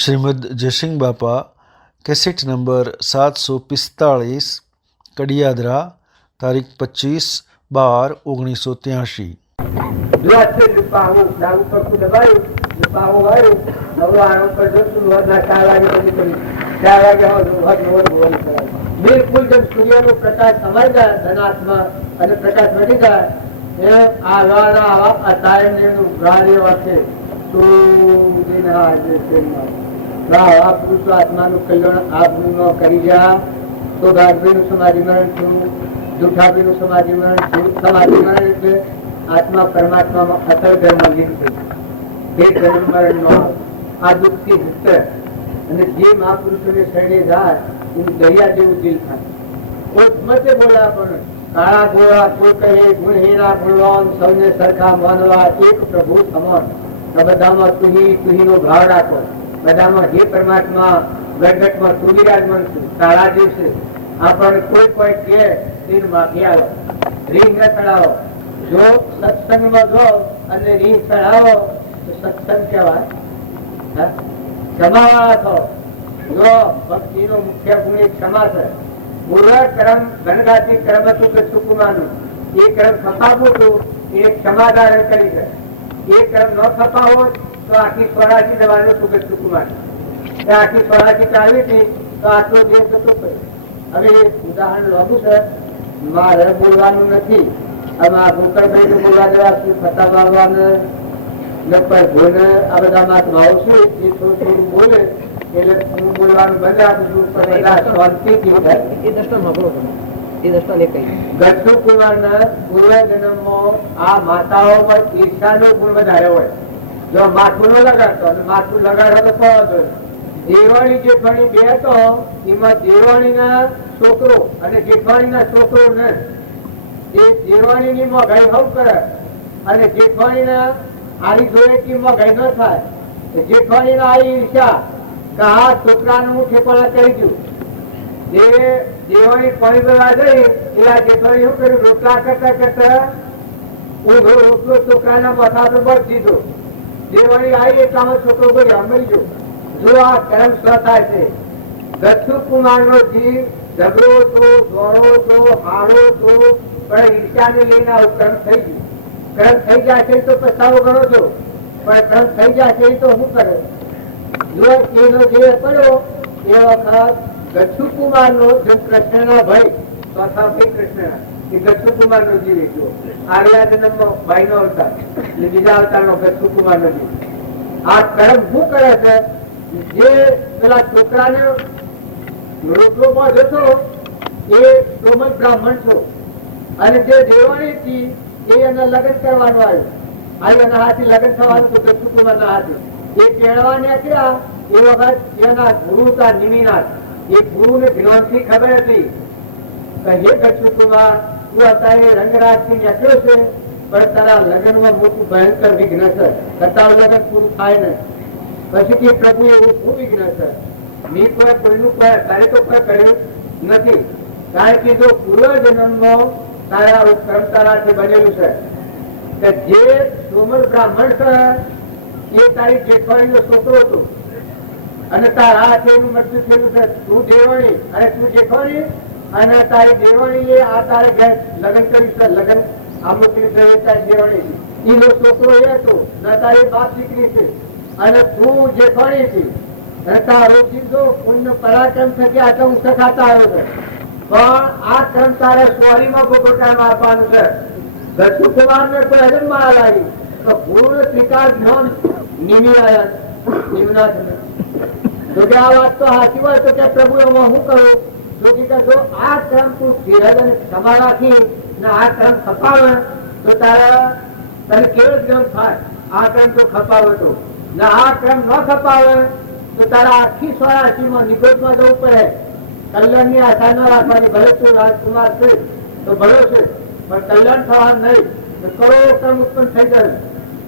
શ્રીમદ જયસિંહ બાપા cassette number 745 Kadiyadara તારીખ 25/12/1983। બિલકુલ જેમ સૂર્યનો પ્રકાશ સમાઈ જાય ધનાત્મા અને પ્રકાશ વધી જાય એમ આ પુરુષો આત્માનું કલ્યાણ આપનું કરી જા તો ગાર્ભીનું સમાધિ મરણ થયું, જૂઠાભીનું સમાધિ મરણ થયું। સમાધિ મરણ એટલે આત્મા પરમાત્મામાં અસલ ધર્મ લીન થઈ એ ધર્મ મરણ નો આ દુઃખથી મુક્ત અને જે મહાપુરુષોને શરણે જાય એનું દરિયા જેવું દિલ થાય। કોઈ મતે બોલા પણ કાળા ગોળા કોઈ કહે ગુણહીના ગુણવાન સૌને સરખા માનવા એક પ્રભુ સમાન। બધામાં તુહીનો ભાવ રાખો, બધામાં જે પરમાત્મા ગટગટમાં તું વિરાજમાન છું। કાળા દિવસે આપણને કોઈ કોઈ કે રીંગ માફી આવો, રીંગ ન ચડાવો। જો સત્સંગમાં જો અને રીંગ ચડાવો તો સત્સંગ કહેવાય। ક્ષમા થો, જો ભક્તિનો મુખ્ય ગુણ એક ક્ષમા છે। પૂર્વ કર્મ ગણગાતી કર્મ હતું કે સુકુમાનું એ કર્મ ખપાવવું હતું એ ક્ષમાધારણ કરી છે। એ કર્મ ન ખપાવો તો આખી સ્વરાજી દવાનું સુગત સુકુમાર આખી સ્વરાજી ચાલવી હતી તો આટલો દેશ જતો પડ્યો। હવે ઉદાહરણ લાગુ છે, મારે બોલવાનું નથી। આમાં ભૂકરભાઈ બોલવા દેવા ફતા બાબાને ભોને આ બધા મહાત્માઓ છે એ થોડું થોડું બોલે એટલે હું બોલવાનું બંધ આપું છું પણ શાંતિથી પૂર્વ જન્મમાં આ માતાઓમાં ઈર્ષાનો ગુણ વધારે હોય। જો માથું ન લગાડતો માથું લગાડો તો પડો દેવાણી જેઠવાણી બે તો એમાં દેવાણી ના છોકરો અને જેઠવાણી ના છોકરો ને એ દેવાણી ની મોઘાઈ હવ કરે અને જેઠવાણી ના આરી જોડે ની મોઘાઈ ન થાય। જેઠવાણી ના આવી ઈર્ષા કે આ છોકરાનું હું ઠેકોણા કરી દઉં। દેવાણી પાણી ભરવા જઈ એલા જેઠવાણી શું કર્યું, રોટલા કરતા કરતા ઊંધો રોટલો છોકરાના માથા પર બચ દીધો। દેવાણી આવી એટલામાં છોકરો બોલ્યા મરી ગયો। જો આ કર્મ સ્વ થાય છે। દક્ષુ કુમાર નો જીવ ઝઘડો તો દોડો તો હારો તો પણ ઈર્ષા ને લઈને આવું કર્મ થઈ ગયું। કર્મ થઈ જાય છે તો પસ્તાવો ગણો છો પણ કર્મ થઈ જાય છે તો શું કરે? જો એનો જે પડ્યો એ વખત ગચ્છુ કુમાર નો કૃષ્ણ નો ભાઈ ચોથા ભાઈ કૃષ્ણ એ ગચ્છુ કુમાર નો જીવ એટલો આગલા જન્મ નો ભાઈ નો અવતાર એટલે બીજા અવતાર નો ગચ્છુ કુમાર નો જીવ। આ કર્મ શું કરે છે? જે પેલા છોકરાને રોટલો માં જતો એ કોમલ બ્રાહ્મણ છો અને જે દેવાણી હતી એ એને લગ્ન કરવાનું આવ્યું। એના હાથે લગ્ન થવાનું તો ગચ્છુ કુમાર ના હાથે એ કેળવા નીકળ્યા એ વખત એના ગુરુ હતા નિમિનાથ। એ ગુરુ ને જ્ઞાનથી ખબર હતી કે હે ગચ્છુ કુમાર તું અત્યારે રંગરાજ થી નીકળ્યો છે પણ તારા લગ્ન માં મોટું ભયંકર વિઘ્ન છે, તારું લગ્ન પૂરું થાય ને। પછી કે પ્રભુ એવું શું વિઘ્ન છે? મેં કોઈનું તારે તો કોઈ કર્યું નથી, કારણ કે જો પૂર્વ જન્મમાં તારા કર્મ તારાથી બનેલું છે કે જે સોમલ બ્રાહ્મણ છે એ તારી જેઠવાણી નો છોકરો હતો અને તારા હાથે એનું મૃત્યુ થયેલું છે। તું દેવાણી અને તું જેઠવાણી અને તારી દેવાણી એ આ તારે ઘેર લગ્ન કર્યું છે। લગ્ન આમનું કર્યું તારી દેવાણી એનો છોકરો એ હતો ને તારી બાપ દીકરી છે અને તું જેઠવાણી હતી અને તારો જીવજો પુણ્ય પરાક્રમ થકી આટલો ઊંચો ખાતા આવ્યો છે પણ આ ક્રમ તારે સ્વારીમાં ભોગવટામાં આપવાનું છે। ગચ્છુ કુમાર ને કોઈ હજમ માં આવી તો પૂર્ણ સ્વીકાર જ્ઞાન નિમી આવ્યા નિમનાથ ને તો કે આ વાત તો સાચી હોય તો કે પ્રભુ એમાં હું કરું? જો કે જો આ ક્રમ તું ધીરજ અને ક્ષમા રાખી ને આ ક્રમ ખપાવે તો તારા તને કેવો જ્ઞાન થાય? આ ક્રમ તો ખપાવે તો ને આ ક્રમ ન ખપાવે તો તારા આખી સ્વરાશીમાં નિગોદમાં જવું પડે। કલ્યાણ ની આશા ન રાખવાની, ભલે તું રાજકુમાર છે તો ભલો છે પણ કલ્યાણ થવા નહીં કરો કર્મ ઉત્પન્ન થઈ જાય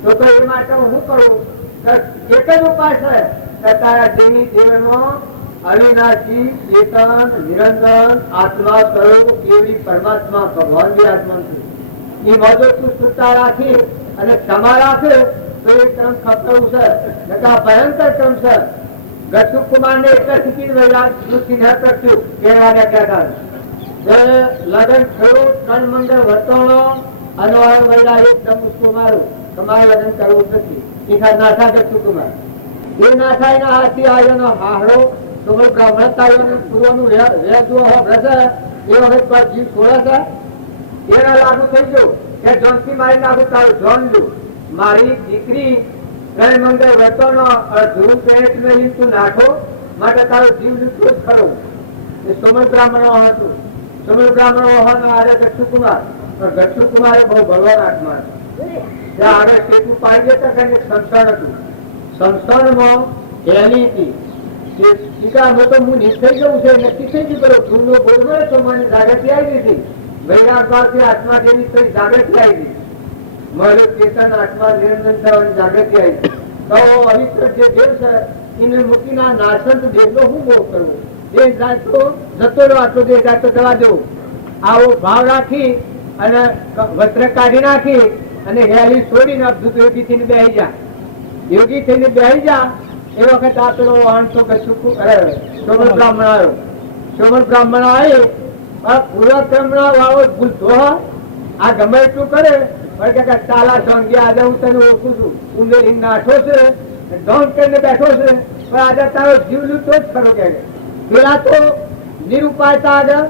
તો એ માટે હું કરું? એક જ ઉપાય છે કે તારા દેવી દેવનો અવિનાશી ચેતન નિરંજન આત્મા સ્વરૂપ એવી પરમાત્મા ભગવાન વિરાજમાન છે। એ મોજો તું સુતા રાખી અને ક્ષમા રાખે તો એ ક્રમ ખપવું છે, ભયંકર ક્રમ છે। ગચ્છુ કુમારને એટલે સ્થિતિ વૈરાગનું ચિહ્ન પ્રગટ્યું કહેવાને કહેતા લગ્ન થયું 3 મંગળ વર્તણો અને વૈરાગ એકદમ ઉસકો મારું તમારે લગ્ન કરવું નથી શીખા નાથા ગચ્છુ કુમાર એ નાથાના હાથી આવ્યોનો હાહડો તો બ્રાહ્મણતાઓનું પૂર્વનું વેદુઓ બ્રસ એ વખત પર જીવ છોડે છે એના લાગુ થઈ ગયું કે જોનથી મારી નાખું તારું જોન લું મારી દીકરી 3 મંગળ વર્તણો ધ્રુવ પેટ મેલી તું નાખો માટે તારો જીવ લીધો જ ખરો એ સોમલ બ્રાહ્મણો હતું સોમલ બ્રાહ્મણો હોવાના આરે ગચ્છુ કુમાર પણ ગચ્છુ કુમારે બહુ બળવાન આત્મા ત્યાં આગળ સેતુ પાડી દેતા કે સંસ્થાન હતું સંસ્થાનમાં હેલી હતી હું નિશ્ચય જવું છે નક્કી થઈ ગયું ધૂળનો બોધ મળે તો મને જાગૃતિ આવી ગઈ વૈરાગ ભાવથી આત્મા જેવી થઈ જાગૃતિ આવી ગઈ મારે ચેતન આત્મા નિરંજન થવાની જાગૃતિ આવી તો અવિત્ર જે દેવ છે એને મૂકીના નાશંત દેવનો હું બહુ કરવું એ જાતો જતો રહ્યો આટલો દેહ જાતો જવા દેવો આવો ભાવ રાખી અને વસ્ત્ર કાઢી નાખી અને હેલી છોડીને અબધૂત યોગી થઈને બેસી જા યોગી થઈને બેસી જા એ વખત આ પેલો વાણસો સોમલ બ્રાહ્મણ આવ્યો સોમલ બ્રાહ્મણ આવી પૂર્વ બ્રાહ્મણ વાળો ભૂલતો આ ગમે એટલું કરે પણ કે ચાલા સોંગ્યા આજે હું તને ઓળખું છું ઉમેરી નાઠો છે ઢોંગ કરીને બેઠો છે પણ આજે તારો જીવ લૂંટો જ ખરો કે પેલા તો નિરુપાયતા આગળ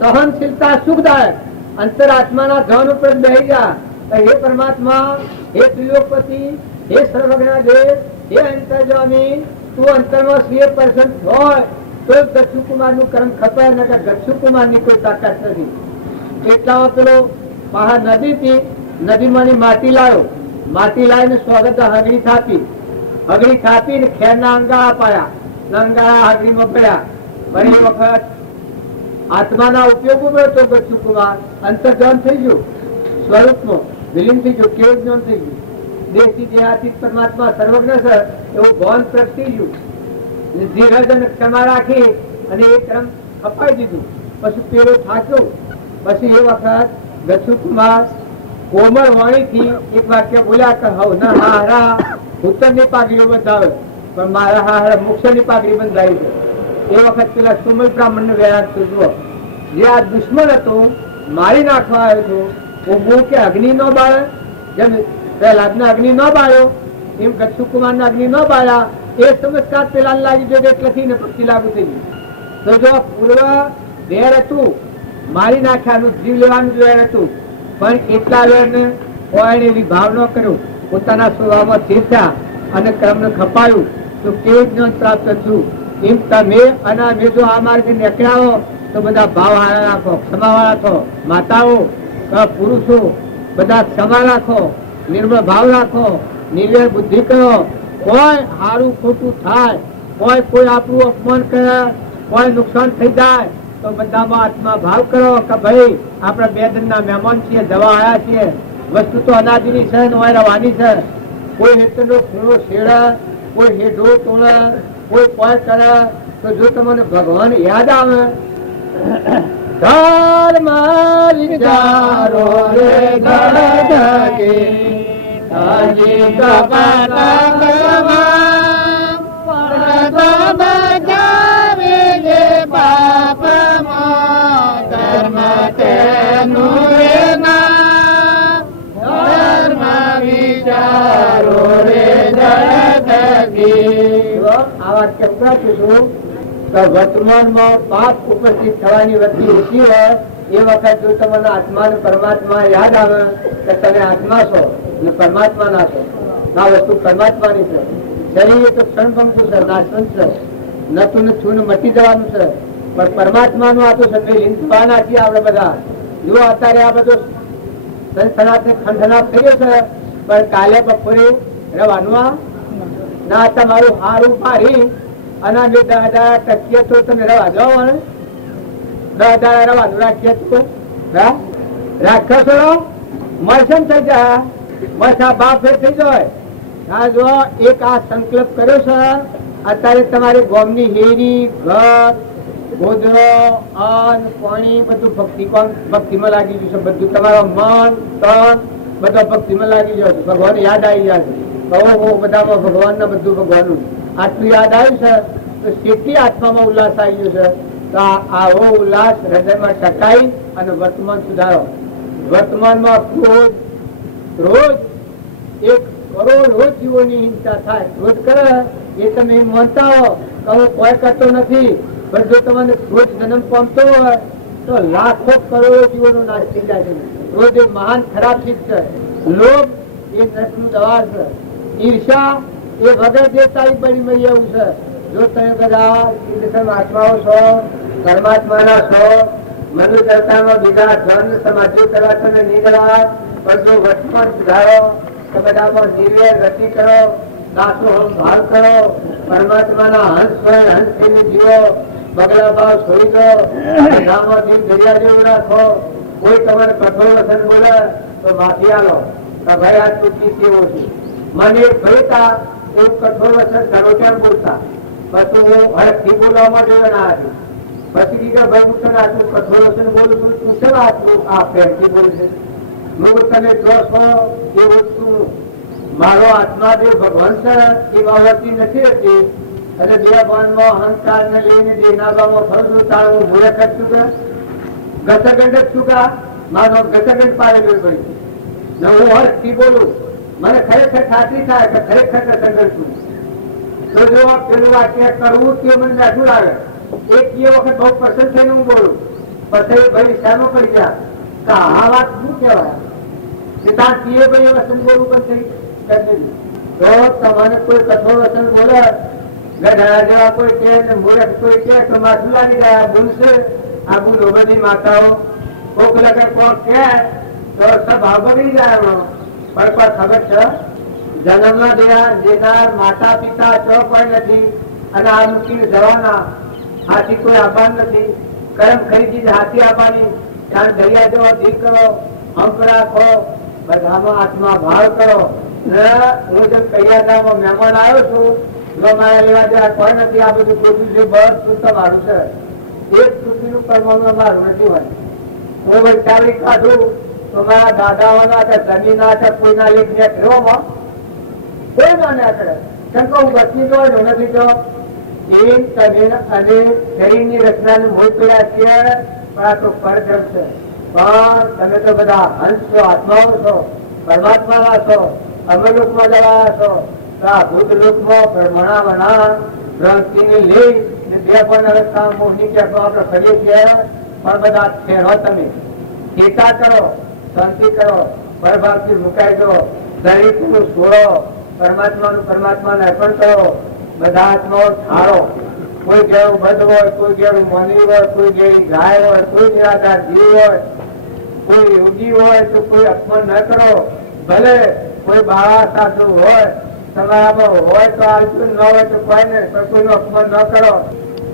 સહનશીલતા સુખદાયક અંતરાત્માના ધન ઉપર બેસી જા હે પરમાત્મા હે ત્રિલોકપતિ હે સર્વજ્ઞ દેવ હે અંતર્જામી તું અંતરમાં 100% હોય તો ગચ્છુ કુમાર નું કર્મ ખપાય ને ગચ્છુ કુમાર ની કોઈ તાકાત નથી એટલામાં પેલો બહાર નદી થી નદીમાંની માટી લાવ્યો માટી લાવીને સ્વાગત હગડી થાપી ને ખેર ના અંગાળા પાયા અંગાળા હગડીમાં પડ્યા ફરી વખત આત્માના ઉપયોગ મળ્યો તો ગચ્છુ કુમાર અંતર્જ્ઞાન થઈ ગયું સ્વરૂપમાં વિલીન થઈ ગયું કેવું જ્ઞાન થઈ ગયું દેશી દેહાતી પરમાત્મા સર્વજ્ઞ છે એવું ભાન પ્રગટી ગયું ધીરજ અને ક્ષમા રાખી અને એ ક્રમ અપાઈ દીધું પછી પેલો થાક્યો પછી એ વખત ગચ્છુ કુમાર કોમળ વાણી થી એક વાક્ય બોલ્યા કે હવ ના હારા ઉત્તર ની પાઘડીઓ બંધાવે પણ મારા હારા મુખ્ય ની પાઘડી બંધાઈ છે એ વખત પેલા સુમલ બ્રાહ્મણ ને વેરાગ જુઓ જે આ દુશ્મન હતો મારી નાખવા આવ્યો હતો હું કે અગ્નિ નો બાળે જેમ પ્રહલાદ ને અગ્નિ ન બાળ્યો એમ ગચ્છુ કુમાર ને અગ્નિ ન બાળ્યા એ ચમત્કાર પેલા લાગી ગયો એટલે ને પછી લાગુ થઈ ગયું તો જો પૂર્વ વેર હતું મારી નાખ્યાનું જીવ લેવાનું વેર હતું પણ એટલા વેર ને કોઈ એવી ભાવ ન કર્યો પોતાના સ્વભાવમાં સ્થિર થયા અને ક્રમને ખપાયું તો કેવું જ્ઞાન પ્રાપ્ત છું એમ તમે અને મેં જો આ માર્ગે નીકળ્યા હો તો બધા ભાવ હારા રાખો ક્ષમા રાખો માતાઓ પુરુષો બધા ક્ષમા રાખો નિર્મળ ભાવ રાખો નિર્ભય બુદ્ધિ કરો કોઈ સારું ખોટું થાય કોઈ આપણું અપમાન કરે કોઈ નુકસાન થઈ જાય તો બધામાં આત્મા ભાવ કરો કે ભાઈ આપણે બે દિનના મહેમાન છીએ જવા આવ્યા છીએ વસ્તુ તો અનાજની છે ને રવાની છે કોઈ હેતનો ખૂણો છેડે કોઈ હેઢો તોડે કોઈ કરે તો જો તમને ભગવાન યાદ આવે ધર્મ વિચારો રે ધડકે આજે બજાવે જે પાપમાં ધર્મ તેનું રે નામ ધર્મ વિચારો રે ધડકે આ વાક્ય છું વર્તમાનમાં પાપ ઉપસ્થિત થવાની વૃત્તિ ઓછી હોય એ વખત જો તમને આત્મા ને પરમાત્મા યાદ આવે કે તમે આત્મા છો ને પરમાત્મા ના છો આ વસ્તુ પરમાત્માની છે શરીર તો ક્ષણભંગુ છે નાશવંત છે નતું ને છું ને મટી જવાનું છે પણ પરમાત્મા નું આ તો સંદેહ લીન થવાના છીએ આપડે બધા જો અત્યારે આ બધો સનસનાટ ને ખંડનાટ થયો છે પણ કાલે બપોરે રવાનું ના તમારું હારું પારી અને બે દાદા ટકીએ તો તમે રવા જાઓ ને દાદા રવાનું રાખીએ તો રાખો છો મળશે થઈ જાય મસા બાપ થઈ જાય હા જો એક આ સંકલ્પ કર્યો છે અત્યારે તમારી ગામની હેરી ઘર ગોદડો અન્ન પાણી બધું ભક્તિમાં લાગી ગયું છે બધું તમારો મન તન બધો ભક્તિમાં લાગી ગયો છે ભગવાન યાદ આવી ગયા છે કહો બધામાં ભગવાન ને બધું ભગવાનનું આટલું યાદ આવ્યું છે તો કેટલી આત્મામાં ઉલ્લાસ આવી ગયો છે. તો આવો ઉલ્લાસ હૃદયમાં ટકાઈ અને વર્તમાન સુધારો. વર્તમાનમાં રોજ 1 કરોડ રોજ જીવોની હિંસા થાય. ક્રોધ કરે એ તમે એમ માનતા હો કે હું કોઈ કરતો નથી, પણ જો તમને ક્રોધ જન્મ પામતો હોય તો લાખો કરોડો જીવોનો નાશ થઈ જાય છે. ક્રોધ એ મહાન ખરાબ ચીજ છે. લોભ એ નષ્ટનું દવા છે. ઈર્ષા એ વગર દેવતાની બની મળી એવું છે. જો તમે બધા શ્રીકૃષ્ણ આત્માઓ છો, પરમાત્માના છો, મનુ ચરતામાં બીજા ધન સમાધિ કરવા છો ને નહીં કરવા, પણ જો વર્તમાન સુધારો તો બધામાં નિર્વેર ગતિ કરો, દાસો ભાવ કરો, પરમાત્માના હંસ હોય હંસ થઈને જીવો, બગલા ભાવ છોડી દો, નામાંથી દરિયા જેવું રાખો. કોઈ તમારે કઠોર વચન બોલે તો માફી આલો કે ભાઈ આ ચૂકી કેવો છે. મને ભયતા એવું કઠોર વચન ઘણો કેમ બોલતા, પછી હું હડકથી બોલવા માટે ના હતી. પછી કે ભાઈ હું તને આટલું કઠોર વચન બોલું છું, તું છે આટલું આ પ્રેમથી બોલશે. હું તને જો છો એ વસ્તુ મારો આત્મા જે ભગવાન છે એ બાબતની નથી હતી. અને બે ભાનમાં અહંકાર ને લઈને દેહનાભામાં ફરતું તારું હું ભૂલે કરશું કે ગસગંડ જ છું કા મારો ગસગંડ પાડેલું પડી ને હું હર્ષથી બોલું. મને ખરેખર ખાતરી થાય કે ખરેખર ગસગંડ છું. તો જો પેલું વાક્ય કરવું તે મને નાઠું લાગે. એક બે વખત બહુ પસંદ થઈને હું બોલું, પછી ભાઈ શાનો પડી ગયા કે આ વાત શું કહેવાય કે ત્યાં પીએ ભાઈ વસન બોલવું પણ થઈ. તો તમારે કોઈ કઠોર વચન બોલે, ગધા જેવા કોઈ કે મૂર્ખ કોઈ કે તો માથું લાગી ગયા ભૂલશે. આ ભૂલો બધી માતાઓ કોક લગે કોક કે તો ભાવ બગડી જાય. પણ ખબર છે જન્મના દેનાર માતા પિતા ચો કોઈ નથી અને આ મૂકીને જવાના. હાથી કોઈ આભાર નથી. કર્મ ખરીદી હાથી આપવાની. ત્યાં દરિયા જેવા ધી કરો, હંપ રાખો, બધામાં આત્મા ભાવ કરો. હું જેમ કૈયાદામાં મહેમાન આવ્યો છું, જો મારા લેવા જેવા કોઈ નથી. આ બધું ખોટું છે, બધું તમારું છે. એક પૃથ્વીનું પરમાણુ મારું નથી હોય. હું ભાઈ ચાવડી કાઢું તો મારા દાદાઓના કે જમીના કે કોઈના લેખ ને ખેવામાં કોઈ ના ને કરે. કેમ કે હું બચી ગયો નથી જો અને શરીરની રચનાનું મૂળ તોડ્યા છીએ, પણ આ તો પરધર્મ છે. પણ તમે તો બધા હંસ છો, આત્માઓ છો, પરમાત્માના છો, અમરલોકમાં જવાના છો. તો આ ભૂતલોકમાં બ્રહ્મણા ગ્રંથિને લઈ બે પણ અવસ્થા મોહની ક્યાંક આપણે કરીએ છીએ. પણ બધા ઠેરો તમે ચેતા કરો, શાંતિ કરો, પરભાવથી મુકાઈ દો, દરેકનું છોડો, પરમાત્માને અર્પણ કરો. બધા આત્માઓ ઠારો. કોઈ ગેરું બધ હોય, કોઈ ગેરું મનવી હોય, કોઈ ગેરી ગાય હોય, કોઈ નિરાધાર જીવ હોય, કોઈ યોગી હોય તો કોઈ અપમાન ન કરો. ભલે કોઈ બાળા સાસુ હોય તમારામાં હોય તો આલતું ન હોય તો કોઈ ને કોઈનું અપમાન ન કરો.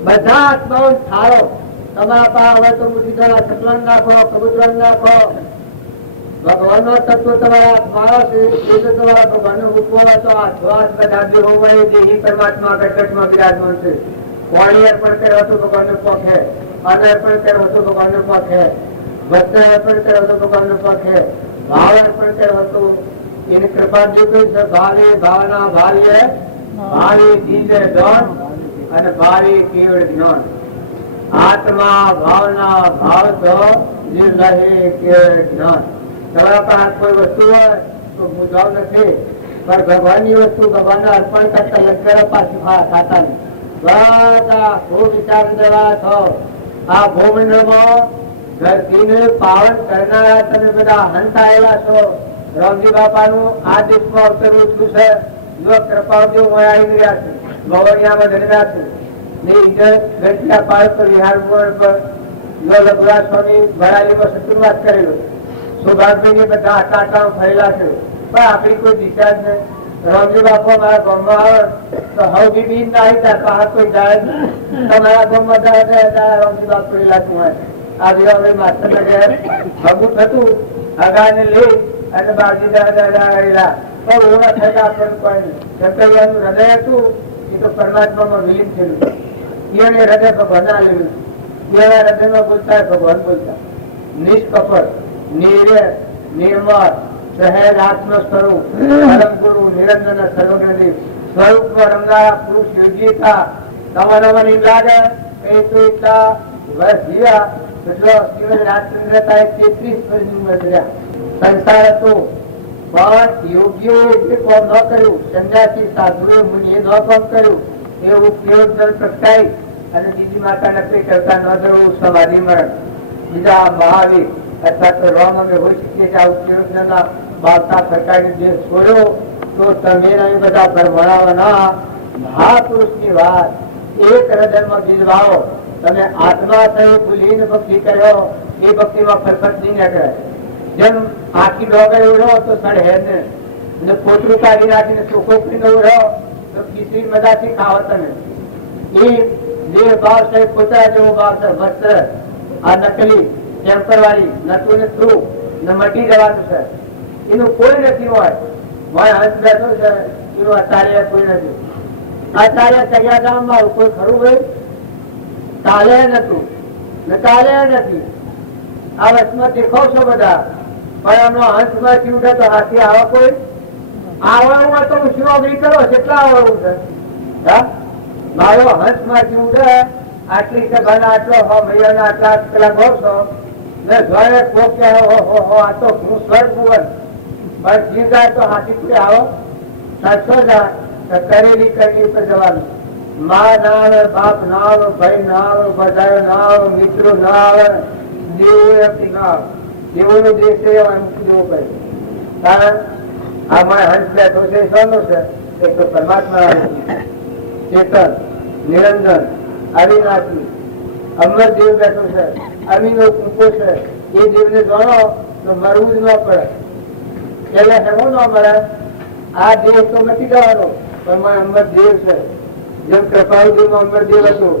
બધા આત્માઓ ઠારો. તમારા પાસે હોય તો મૂકી જરા સકલન નાખો, કબૂતરન નાખો. ભગવાનનો તત્વ તમારા આત્મા છે, એ તો તમારા ભગવાનનો રૂપ હોય તો આ શ્વાસ બધા દેહો હોય દેહી પરમાત્મા પ્રકટમાં બિરાજમાન છે. વાણી અર્પણ કર્યો તો ભગવાનનો પગ હે, અન્ન અર્પણ કર્યો તો ભગવાનનો પગ હે, વસ્ત્ર અર્પણ કર્યો તો ભગવાનનો પગ હે, ભાવ અર્પણ કર્યો તો એની કૃપા જો કોઈ છે. ભાવે ભાવના ભાવીએ ભાવે જીજે ધન અને ભાવે કેવળ જ્ઞાન. આત્મા ભાવના ભાવ તો નિર્લહે કેવળ જ્ઞાન. તમારા પાસે કોઈ વસ્તુ હોય તો મુદ્દાઓ નથી, પણ ભગવાનની વસ્તુ ભગવાનને અર્પણ કરતા લશ્કર પાછી ખાતા નહીં. બધા ખૂબ વિચાર દેવા છો. આ ભૂમંડળમાં ધરતીને પાવન કરનારા તમે બધા હંતાયેલા છો. રામજી બાપાનું આ દેશમાં અવતરવું શું છે? જો કૃપાવજો આવી રહ્યા છે, ગોવણિયામાં જન્મ્યા છે ને ગંઠિયા પાડ પર વિહાર પર જો લઘુરાજ સ્વામી ભરાલીમાં શત્રુવાસ કરેલો. સૌભાગ્યની બધા આટા ફરેલા છે, પણ આપણી કોઈ દિશા જ નહીં. રામજી બાપુ મારા ગામમાં આવે તો હવજી બી ના જાય, કોઈ જાય જ તમારા ગામમાં જાય રામજી બાપુ ઇલાજ હોય. આ બધા માસ્ટર ભગું થતું હગાને લઈ અને બાજી રહેલા પણ ઓળા થતા આપણને કોઈ નહીં. શંકરયાનું હૃદય હતું એ તો પરમાત્મામાં વિલીન થયેલું. એને હૃદય ભગવાન આવેલું. એના હૃદયમાં બોલતા ભગવાન બોલતા. નિષ્કપટ, નિર્ય, નિર્મળ, સહેજ આત્મ સ્વરૂપ, પરમ ગુરુ નિરંજન સર્વગ્રહી સ્વરૂપ રમનારા પુરુષ યોગ્યતા તમારા મને એમ લાગે એ તો એટલા વર્ષ જીવ્યા એટલો શિવ રાજચંદ્ર હતા 33 વર્ષની ઉંમર રહ્યા. સંસાર હતો પણ યોગીઓએ જે કામ ન કર્યું, સંન્યાસી સાધુએ મુનિએ ન કામ કર્યું, એવું કેવું જલ પ્રગટાઈ અને બીજી માતાને કઈ કરતા ન જવું સમાધિ મરણ. બીજા મહાવીર અથવા તો રામ અમે હોઈ શકીએ કે આવું કેવું બાળતા પ્રકારની જે છોડ્યો તો તમે નહીં બધા ભરભણાવવાના મહાપુરુષની વાત એક હૃદયમાં બીજવાવો. તમે આત્મા થઈ ભૂલીને ભક્તિ કર્યો એ ભક્તિમાં ફરફટ નહીં નીકળે. જેમ આખી ડોગર ઉડો તો સડે ને પોતરું કાઢી નાખીને ચોખ્ખો કરીને ઉડો તો ખીચડી મજાથી ખાવો તમે. એ જે ભાવ છે પોતા જેવો ભાવ છે વસ્ત્ર આ નકલી ટેમ્પર વાળી નતું ને થ્રુ ને મટી જવાનું છે એનું કોઈ નથી હોય. હંસ બેઠો છે એનું આચાર્ય કોઈ નથી. આચાર્ય ચગ્યા ગામમાં કોઈ ખરું હોય ચાલે નતું ને ચાલે નથી. આ વર્ષમાં દેખો છો બધા પણ એમનો હંસ માંથી ઉઠે તો હાથી આવા કોઈ આવવાનું હોય તો હું શું નોકરી કરો કેટલા આવવાનું છે. મારો હંસ માંથી ઉઠે આટલી સભાના આટલો મહિના આટલા કલાક હોશો ને ઘરે કોક કે આ તો હું સ્વર્ગ ભુવન પણ જીવતા તો હાથી કોઈ આવો 700 જા કરેલી કરવી પર જવાનું. માં ના આવે, બાપ ના આવે, ભાઈ ના આવે, બધાયો ના આવે, મિત્રો ના આવે, દેવો એમથી ના આવે. દેવોનો દેશ છે એવા મૂકી દેવો પડે. કારણ આ મારે હંસ બેઠો છે શાનો છે? એક તો પરમાત્મા ચેતન નિરંજન અવિનાશી અમર દેવ બેઠો છે. અમીનો કૂંકો છે. એ દેવને જાણો તો મરવું જ ન પડે. એટલે હેમો ન મળે આ દેવ તો મટી જવાનો પણ અમર દેવ છે. જેમ કૃપાળુદેવ અમર દેવ હતો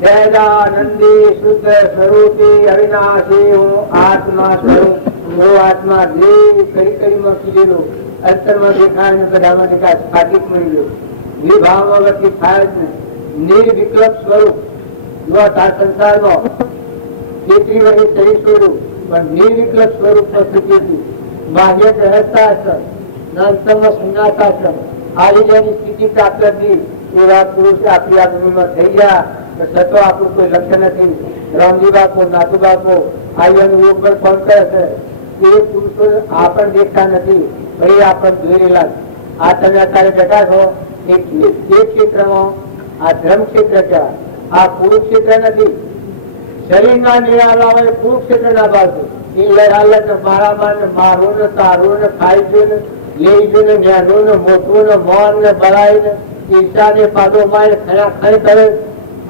સહેજાનંદી શુદ્ધ સ્વરૂપી અવિનાશી હું આત્મા સ્વરૂપ હું આત્મા દેવ કરી કરીમાં કીધેલું અંતરમાં દેખાય ને બધામાં દેખાય સ્થાપિત મળી ગયું. વિભાવમાં વચ્ચે થાય જ નિર્વિકલ્પ સ્વરૂપ જો આ સંસારમાં 33 વર્ષે શરીર છોડ્યું પણ નિર્વિકલ્પ સ્વરૂપ સ્થિતિ બાહ્ય રહેતા છે અંતરમાં સંન્યાસા છે. આ જેની સ્થિતિ પ્રાપ્ત હતી એવા પુરુષ આપણી આ ભૂમિમાં થઈ ગયા છતો આપણું કોઈ લક્ષ્ય નથી. રામજી બાપુ નાતુ બાપુ આયનું યોગ પર ફોન કરે છે એ પુરુષો આપણ દેખતા નથી ભાઈ આપણ જોઈ રહેલા. આ તમે અત્યારે બેઠા છો એ ક્ષેત્રમાં આ ધર્મ ક્ષેત્ર કહેવાય. આ કુરુક્ષેત્ર નથી. શરીરના નિરાલા હોય કુરુક્ષેત્ર ના બાજુ એ લડાલત મારામાં ને મારું ને તારું ને ખાઈ જોઈને લઈ જોઈને નેનું ને મોટું ને મોન ને બળાઈ ને ઈર્ષા ને પાદો માં ખરા ખરી કરે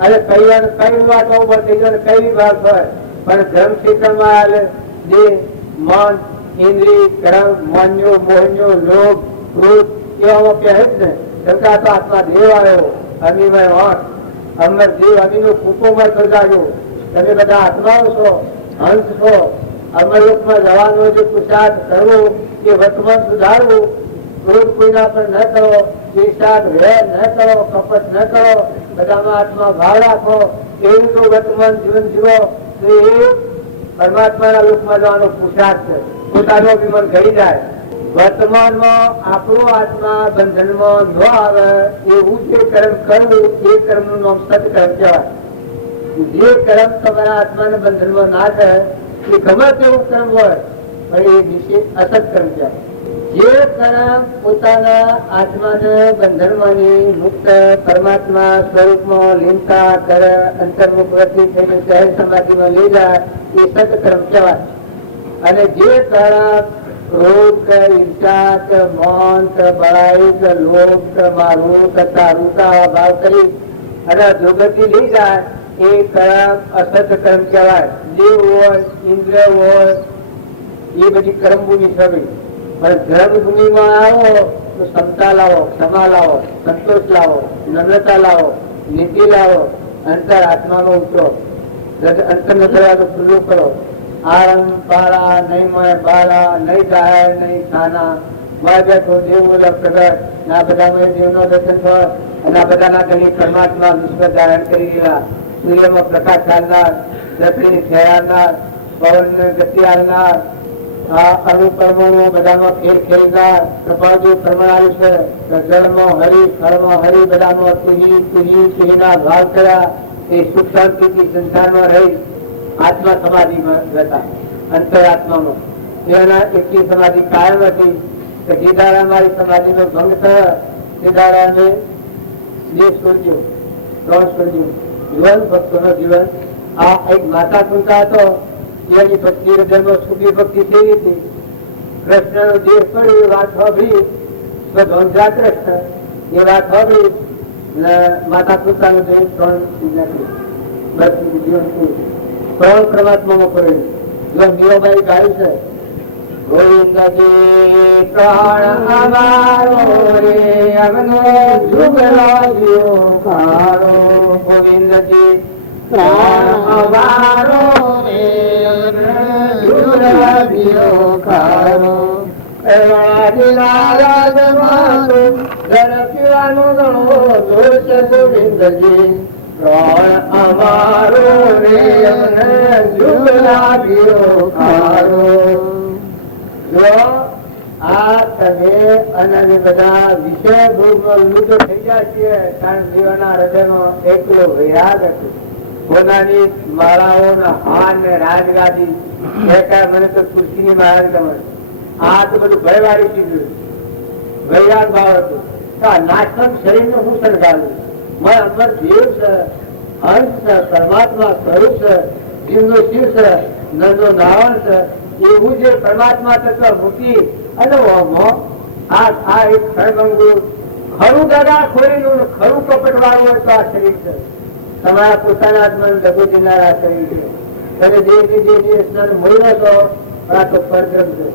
અને કઈ વાતો ઉપર થઈ જાય કઈ વાત હોય પણ ધર્મ ક્ષેત્રમાં આવે જે મન ઇન્દ્રિય કર્મ માન્યો મોહન્યો લોભ ક્રોધ એવામાં કહે જ ને શંકા તો આત્મા દેવ આવ્યો અમીમય હોત અમર દેવ અમીનો કુકુમર સર્જાયો. તમે બધા આત્માઓ છો, હંસ છો. અમરલોકમાં જવાનો જે પુરુષાર્થ કરવો એ વર્તમાન સુધારવું. ક્રોધ કોઈના પર ન કરો, ઈર્ષા વેર ન કરો, કપટ ન કરો, બધામાં આત્મા ભાવ રાખો. એવું જો વર્તમાન જીવન જીવો તો એ પરમાત્માના લોકમાં જવાનો પુરુષાર્થ છે. પોતાનો વિમન ઘડી જાય. વર્તમાનમાં આપણો આત્મા બંધનમાં ન આવે એવું જે કર્મ કરવું એ કર્મનું નામ સત્કર્મ કહેવાય. જે કર્મ તમારા આત્માને બંધનમાં ના કરે એ ગમે તેવું કર્મ હોય પણ એ વિશે અસત્કર્મ કહેવાય. જે કર્મ પોતાના આત્માને બંધનમાંથી મુક્ત પરમાત્મા સ્વરૂપમાં લીનતા કરે અંતર્મુખથી થઈને સહેજ સમાધિમાં લઈ જાય એ સત્કર્મ કહેવાય. અને જે કર્મ ક્રોધ કે ઈર્ષા કે મૌન કે બળાઈ કે લોભ કે મારું કે તારું કે ભાવ કરી અને દુર્ગતિ લઈ જાય એ કર્મ અસત કર્મ કહેવાય. દેવ હોય ઇન્દ્ર હોય એ બધી કર્મભૂમિ થવી. પણ ધર્મભૂમિમાં આવો તો ક્ષમતા લાવો, ક્ષમા લાવો, સંતોષ લાવો, નમ્રતા લાવો, નીતિ લાવો, અંતર આત્મામાં ઉતરો, અંતરનો દરવાજો ખુલ્લો કરો. આરંગ પારા નહીં મય બારા નહીં જાય નહીં ખાના મય બેઠો દેવ પ્રગટ ના બધામાં દેવનો દર્શન થયો અને આ બધાના ઘણી પરમાત્મા વિશ્વ ધારણ કરી ગયેલા. સૂર્યમાં પ્રકાશ ચાલનાર, ધરતીની ખેરાનાર, પવન ગતિ આવનાર, આ અનુકર્મો બધામાં ફેરફેરદાર કૃપાળજી પ્રમાણ છે. જળમાં હરી, ફળમાં હરી, બધામાં તુહી તુહી તુહીના ભાવ કર્યા. એ સુખ શાંતિથી સંસારમાં રહી આત્મા સમાધિમાં હતા. અંતરાત્મામાં તેના એટલી સમાધિ કાયમ હતી કે જે દાડા મારી સમાધિનો ભંગ થયો તે દાડાને દેશ છોડ્યો, ત્રણ છોડ્યું. જીવન ભક્તોનો જીવન આ એક માતા કુંતા હતો. એની ભક્તિ હૃદયમાં સુખી ભક્તિ થઈ હતી. કૃષ્ણનો દેહ પડ્યો એ વાત સાંભળી, સ્વધ્વંસા કૃષ્ણ એ વાત સાંભળી માતા કુંતાનો દેહ ત્રણ જીવન ત્રણ પરમાત્મામાં પડ્યું. જો મીરાબાઈ ગાયું છે, ગોવિંદજી પ્રાણ અમારો રે અમને જુગરાવ્યો કારો. ગોવિંદજી પ્રાણ અમારો રે અમને જુગરાવ્યો કારો. નારાજ મારો ઘર પીવાનું ગણો દોષ. ગોવિંદજી પ્રાણ અમારો રે અમને જુગરાવ્યો કારો. જો આ તમે અને બધા વિષય ભોગમાં લુપ્ત થઈ ગયા છીએ કારણ જીવનના હૃદયમાં એકલો વિરાગ હતું. સોનાની માળાઓના હાર ને રાજગાદી મને તો ખુરશીની મહારાજ ગમે. આ તો બધું ભયવાળી ચીજ વૈરાગ ભાવ હતું. નાશક શરીરનું હું સરગાવું મન અમર દેવ છે, અંશ છે, પરમાત્મા સ્વરૂપ છે, જીવનો શિવ છે, નરનો નારાયણ છે. એવું જે પરમાત્મા તત્વ મૂકી અને આ એક સર્વંગુ ખરું દાદા ખોરીનું ખરું કપટ વાળું હોય તો આ શરીર છે. તમારા પોતાના આત્માનું દગો દેનારા શરીર છે. તમે જે સ્નાન મળ્યો છો આ તો પરબ્રહ્મ છે.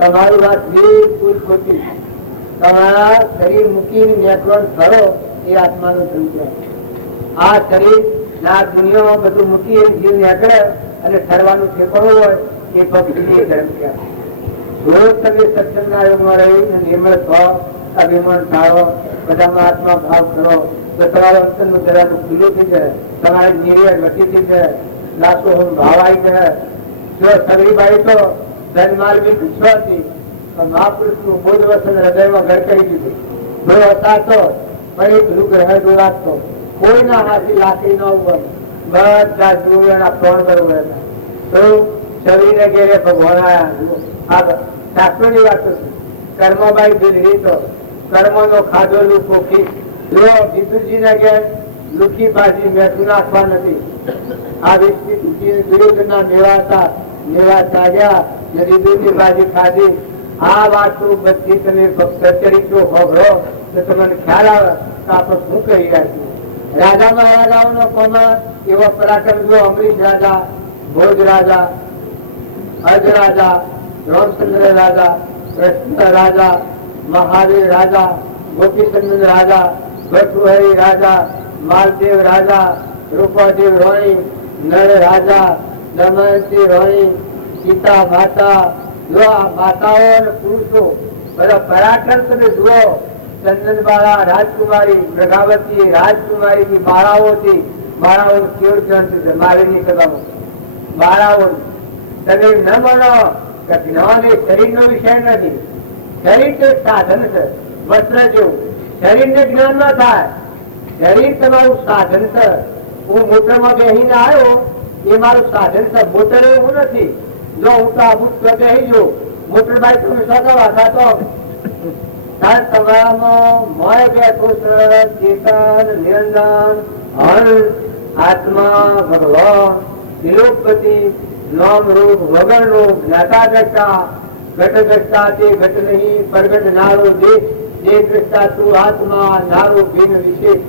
તમારી વાત બિલકુલ ખોટી. તમારા શરીર મૂકીને નેકવણ કરો એ આત્માનું ધન છે. આ શરીર ના દુનિયામાં બધું મૂકી જીવ નીકળે અને ઠરવાનું ઠેકાણું હોય એ ભક્તિ ધર્મ કહેવાય. જો તમે સત્સંગના યોગમાં રહી નિર્મળ ભાવ અભિમાન ટાળો, બધામાં આત્મા ભાવ કરો તો તમારા અંતરનું દરવાજો ખુલ્લું થઈ જાય. તમારી નિર્યર વટી થઈ જાય, લાશો ભાવ આવી જાય. જો સગરીબાઈ તો ધનમાર્ગી પૂછવાથી મહાપુરુષનું બોધ વસન હૃદયમાં ઘર કરી દીધું. જો હતાતો પણ એક ગ્રહ જોડાતો કોઈના હાથી લાકડી ન ઉભર બધા દુનિયાના પ્રાણ બરોબર હતા. તો શરીરને ઘેરે ભગવાન આવ્યા. શાસ્ત્રોની વાતો છે. કર્મબાઈ દીધી તો કર્મનો ખાધો લુખો ખીચ. જો વિદુરજીને ઘેર લુખી ભાજી મેઠું નાખવા નથી. આ દુર્યોધનના મેવા હતા, મેવા ચાલ્યા ને વિદુરની ભાજી ખાધી. આ વાતો બધી તમે સચરિત્રો હોભળો તો તમને ખ્યાલ આવે તો આપણે શું કહી રહ્યા છીએ. રાજા મહારાજાઓનો કોમા એવો પરાક્રમ જો અમરીશ રાજા, ભોજ રાજા, અજ રાજા, રામચંદ્ર રાજા, કૃષ્ણ રાજા, મહાવીર રાજા, ગોપીચંદ રાજા, ભટ્ટુહરી રાજા, માલદેવ રાજા, રૂપાદેવ રાણી, નળ રાજા, દમયંતી રાણી, સીતા માતા. જો આ માતાઓ અને પુરુષો બધા પરાક્રમ તમે જુઓ. ચંદનબાળા રાજકુમારી, મૃગાવતી રાજકુમારી બાળાઓથી બાળાઓ કેવળ ગ્રંથ છે. મારીની કદામાં બાળાઓ તમે ન માનો કે જ્ઞાન એ શરીરનો વિષય નથી. શરીર તો સાધન છે, વસ્ત્ર જેવું. શરીરને જ્ઞાન ન થાય. શરીર તમારું સાધન છે. હું મોટરમાં બેસીને આવ્યો એ મારું સાધન છે. મોટર એવું નથી. જો હું તો આબુ બેસી જાઉં મોટર બાઈક તમે સગાવા તો તમારામાં મય બેઠો છે. ચેતન, નિરંજન, હંસ, આત્મા, ભગવાન, વિલોપતિ, નામ રૂપ વગરનો જ્ઞાતા દ્રષ્ટા, ઘટ દ્રષ્ટા તે ઘટ નહીં, પ્રગટ નારો દેશ, જે દ્રષ્ટા તું આત્મા, નારો ભિન્ન વિશેષ,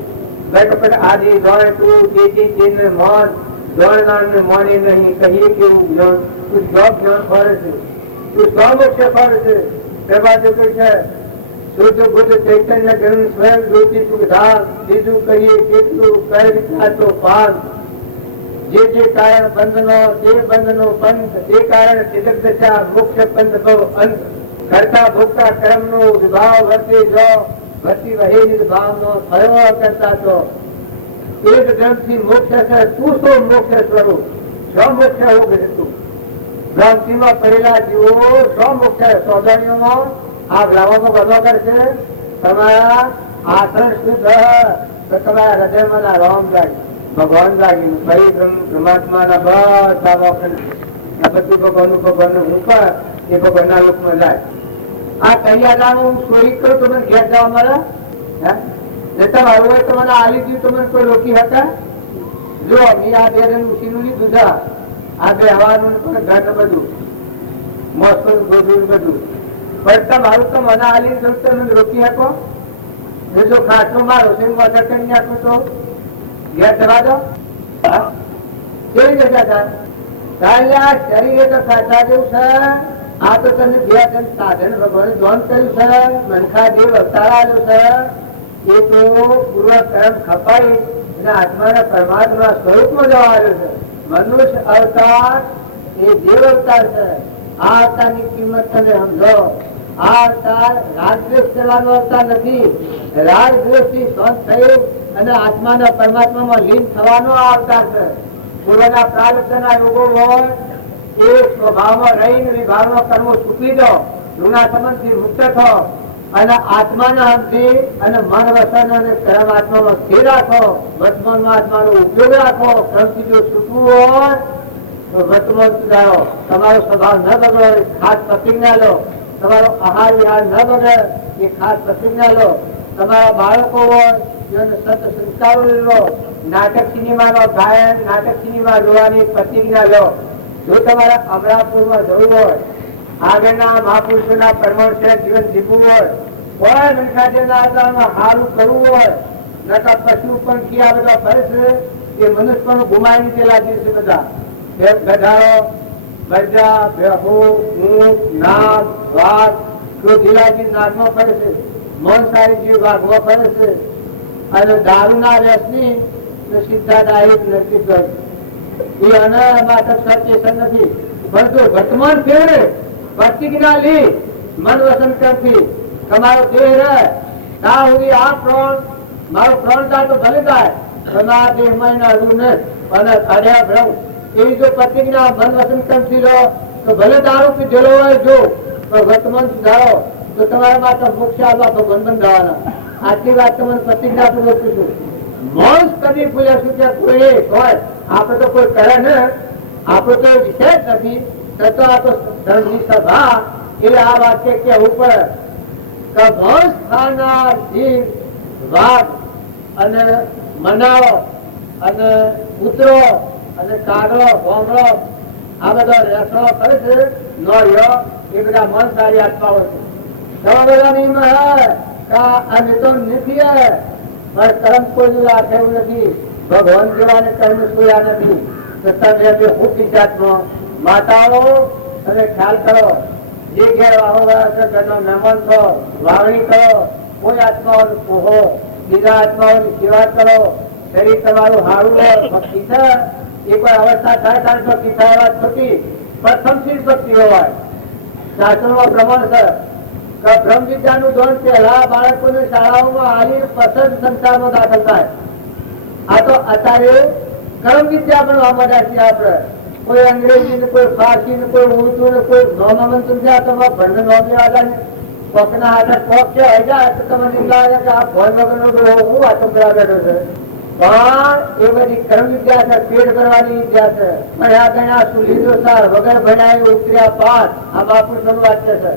ઘટપટ આદિ દોણ તું તેથી ચિહ્ન મન, દોણનાર ને માને નહીં કહીએ કેવું જ્ઞાન. તું સબ જ્ઞાન ફરે છે, તું સ્વમોક્ષ ફરે છે. પ્રભાતે કહે છે શુદ્ધ બુદ્ધ ચૈતન્ય ગ્રંથ સ્વયં જ્યોતિ સુધાર. બીજું કહીએ કેટલું કઈ રીતના તો પાર. જે કારણ બંધનો તે બંધનો પંથ, તે કારણ સિદ્ધ દશા મોક્ષ પંથ ભવ અંત. કરતા ભોગતા કર્મનો વિભાવ વર્તે જો વર્તી વહે નિર્ભાવનો થયો કરતા તો એક ગ્રંથથી મોક્ષ છે. તું શું મોક્ષ સ્વરૂપ સ્વમોક્ષ હોવું તું ભ્રાંતિમાં પડેલા જીવો સો મુખ્ય સોદણીઓમાં આ ગ્રામોમાં બધો કરશે. તમારા આચરણ શુદ્ધ તો તમારા હૃદયમાં ના રામ જાગે, ભગવાન જાગી, ભાઈ પરમાત્માના બધા બધું ભગવાનનું રૂપ એ ભગવાનના રૂપમાં જાય. આ કરિયાદાનું હું ચોરી કરું તો મને ઘેર જવા મળે? તમારું હોય તો મને આલી દીધું તો મને કોઈ રોકી હતા? જો મેં આ બે ઉછીનું લીધું છે, આ બે હવાનું ઘટ બધું મસ્ત બધું પણ તમારું તો મને આલી દીધું તો મને રોકી શકો? જો ખાટલો મારો છે મદદ કરી નાખું તો ઘેર જવા દો? કેવી જગ્યા થાય? આ શરીર તો ખાતા જેવું છે. આ તો તને બે સાધન ભગવાન જોન કર્યું છે, મનખા દેવ અવતાર આવ્યો છે. એ તો પૂર્વ કર્મ ખપાઈ અને આત્માના પરમાત્મા સ્વરૂપમાં જવા આવ્યો છે. મનુષ્ય અવતાર એ દેવ અવતાર છે. આ અવતારની કિંમત તમે સમજો. આ અવતાર રાગદ્વેષ કરવાનો અવતાર નથી. રાગદ્વેષ થી શાંત થઈ અને આત્માના પરમાત્મામાં લીન થવાનો આ અવતાર છે. પૂર્વના પ્રારબ્ધના યોગો હોય એ સ્વભાવમાં રહીને વિભાવના કર્મો ચૂકી દો, ઋણા સંબંધથી મુક્ત થો અને આત્માના અંતથી અને મન વસન અને કર્મ આત્મામાં સ્થિર રાખો. વર્તમાનમાં આત્માનો ઉપયોગ રાખો. ક્રમથી જો છૂટવું હોય તો વર્તમાન સુધારો. તમારો સ્વભાવ ન બગડે ખાસ પ્રતિજ્ઞા લો. તમારો આહાર વિહાર ન બગડે એ ખાસ પ્રતિજ્ઞા લો. તમારા બાળકો હોય એને સત સંસ્કારો લો. નાટક સિનેમાનો ગાયન, નાટક સિનેમા જોવાની પ્રતિજ્ઞા લો. જો તમારે અમરાપુરમાં જવું હોય, આગળના મહાપુરુષોના પરમાર્થ જીવન જીવવું હોય, સારું કરવું હોય, નકા પશુ પંખી આ બધા ફરે છે એ મનુષ્ય પણ ગુમાવી પેલા દિવસે બધા ગધાડો, બરજા, ભેહો, ઊંટ, નાગ, વાઘ, ક્રોધીલાજી નાગમાં ફરે છે, મોનસારી જેવી વાઘમાં ફરે છે અને દારૂના રસની સીધા ડાયરેક્ટ નક્કી કરે. એ અના માટે સચેતન નથી. પરંતુ વર્તમાન ફેરે પ્રતિજ્ઞા લી મન વસન કરતી તમારો દેહ રહે ત્યાં સુધી આ પ્રાણ મારો પ્રાણ થાય તો ભલે થાય, તમારા દેહમાં એના હજુ ને અને અડ્યા ભ્રમ એવી જો પ્રતિજ્ઞા મન વસન કરતી લો તો ભલે દારૂ પીધેલો હોય જો વર્તમાન સુધારો તો તમારા માટે મોક્ષ આવવા ભગવાન બંધાવાના. આટલી વાત તમને પ્રતિજ્ઞા પૂર્વક પૂછું. મોક્ષ કદી ભૂલ્યા શું ત્યાં કોઈ હોય આપડે તો કોઈ કરે ને, આપડો તો વિષય જ નથી થતો. આ તો ધર્મની સભા એટલે આ વાક્ય કેવું પડે કે મોક્ષ ખાનાર જીવ વાઘ અને મનાવો અને કૂતરો અને કાગડો ભોમડો આ બધા રેસડો કરે છે નોળિયો એ બધા મન સારી આત્માઓ છે. તમે બધા નિયમ અમે તો નથી પણ કર્મ કોઈ રાખે એવું નથી. ભગવાન જેવાને કર્મ સોયા નથી. તો તમે હું કિસાતમાં માતાઓ તમે ખ્યાલ કરો. જે ઘેર વાહો નમન છો, વાવણી કરો, કોઈ આત્માઓનો પોહો, બીજા આત્માઓની સેવા કરો. શરીર તમારું હારું ભક્તિ છે. એ કોઈ અવસ્થા થાય ત્યારે ભક્તિ થાય વાત થતી પ્રથમ શીલ ભક્તિ હોય. શાસ્ત્રોમાં પ્રમાણ છે કે બ્રહ્મ વિદ્યાનું ધોરણ પહેલા બાળકોને શાળાઓમાં આવી પસંદ સંસ્થામાં દાખલ થાય. આ તો અત્યારે કર્મ વિદ્યા પણ વાપર્યા છીએ આપણે. કોઈ અંગ્રેજી ને કોઈ ફારસી ને કોઈ ઉર્દુ ને કોઈ નોમન સમજ્યા તમારે ભણને નોમ લેવા કોકના હાથે કોક છે હજાર તો તમને એમ લાગે કે આ ભણ વગરનો હું વાતો કરવા બેઠો છે. પણ એ બધી કર્મ વિદ્યા છે, પેટ કરવાની વિદ્યા છે. ભણ્યા ગણ્યા સુલીધો સાર વગર ભણ્યા ઉતર્યા પાર. આ બાપુ શરૂઆત છે.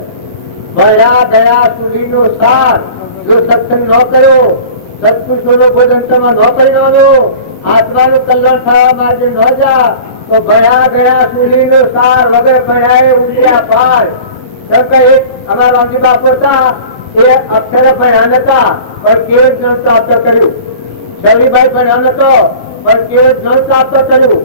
ભણ્યા ગયા સુલીનો સાર જો સત્સંગ ન કર્યો, સત્પુરુષોનો ભોજન તમે ન કરી આવ્યો, આત્માનું કલ્યાણ થવા માટે ન જા તો ભણ્યા ગયા સુલીનો સાર વગર ભણ્યા ઉતર્યા પાર. અમારા રામજી બાપુ હતા એ અક્ષર ભણ્યા નતા પણ કેવળ જ્ઞાન પ્રાપ્ત કર્યું. શરીભાઈ ભણ્યા નતો પણ કેવળ જ્ઞાન પ્રાપ્ત કર્યું.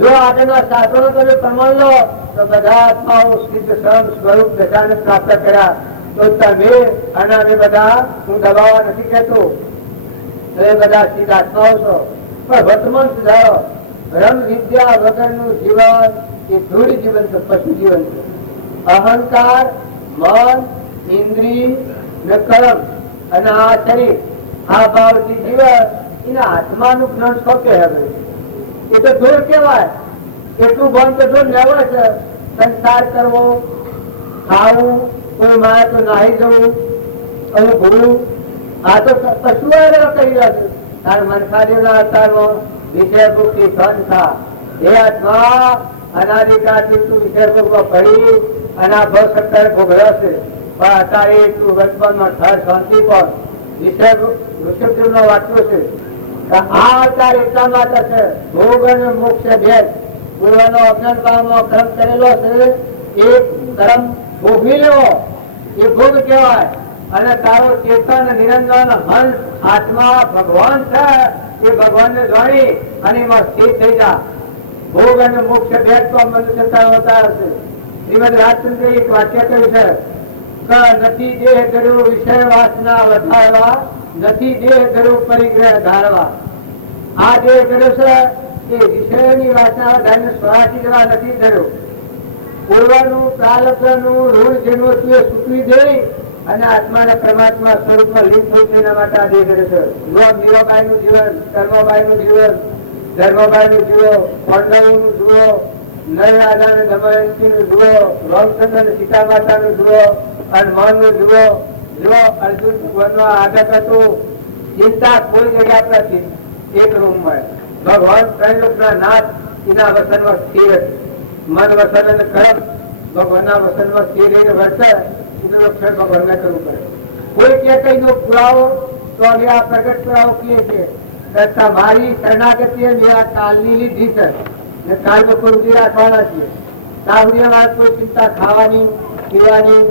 જો આગળના શાસ્ત્રો તમે પ્રમાણ લો તો બધા આત્માઓ સિદ્ધ સ્વરૂપ દશાને પ્રાપ્ત કર્યા. તો તમે અને અમે બધા હું દબાવવા નથી કહેતો, તમે બધા સિદ્ધ આત્માઓ છો. પણ વર્તમાન સુધારો. બ્રહ્મ વિદ્યા વગરનું જીવન એ ધૂળ જીવન છે, પશુ જીવન છે. અહંકાર, મન, ઇન્દ્રિય ને કર્મ અને આ શરીર આ ભાવથી જીવન એના આત્માનું જ્ઞાન શોકે હવે એ તો ધૂળ કહેવાય. એટલું ભાન તો જો લેવો છે, સંસાર કરવો, ખાવું, કોઈ મારે તો નાહી જવું અને ભૂલું, આ તો કશું કરી રહ્યા છે. તાર મનખાદીના અવતારમાં વિષય ભૂખથી સંસ્થા હે આત્મા અનાદિકાળથી તું વિષય ભોગમાં પડી અને આ ભવ સત્તર ભોગવ્યો છે, પણ અત્યારે તું વર્તમાનમાં ઠર શાંતિ પર વિષય ઋષભદેવનો વાંચ્યો છે. આ અવતાર એટલા માટે છે ભોગ અને મોક્ષ ભેદ પૂર્વનો અજ્ઞાન ભાવમાં કર્મ કરેલો છે એ કર્મ ભોગવી લેવો એ ભોગ કહેવાય. અને તારો ચેતન નિરંજન હંસ આત્મા ભગવાન છે એ ભગવાનને જાણી અને એમાં સ્થિત થઈ જા. ભોગ અને મોક્ષ ભેદ તો મનુષ્ય અવતાર છે. શ્રીમદ રાજચંદ્ર એક વાક્ય કહ્યું છે કે નથી દેહ કર્યો વિષય વાસના વધારવા, નથી દેહ કર્યો પરિગ્રહ ધારવા. આ દેહ કર્યો છે એ વિષયની વાસના વધારીને સ્વરાશી જવા નથી કર્યો. પૂર્વનું પ્રારબ્ધનું ઋણ જીર્ણોત્તર સૂકવી દે અને આત્માના પરમાત્મા સ્વરૂપમાં લીન થઈ છે. એના માટે આ દેહ કર્યો છે. મીરાબાઈનું જીવન, ધર્મબાઈનું જીવન, ધર્મબાઈનું જુઓ, પાંડવોનું જુઓ, નયરાજા અને દમયંતીનું જુઓ, રામચંદ્ર અને સીતા માતાનું જુઓ, હનુમાનનું જુઓ. જો અર્જુન ભગવાનનો આદક હતો, ચિંતા કોઈ જગ્યા પર નથી, એક રૂમમાં ભગવાન ત્રણ લોકના નાથ એના વસનમાં સ્થિર હતી. મન વસન અને કર્મ ભગવાનના વસનમાં સ્થિર રહીને વર્તે એનું રક્ષણ ભગવાનને કરવું પડે. કોઈ કે કઈનો પુરાવો તો હવે આ પ્રગટ પુરાવો કહે છે તમારી શરણાગતિ મેં આ કાલની લીધી છે ને કાલનો કોઈ રાખવાના છીએ. ત્યાં સુધી અમારે કોઈ ચિંતા ખાવાની, પીવાની,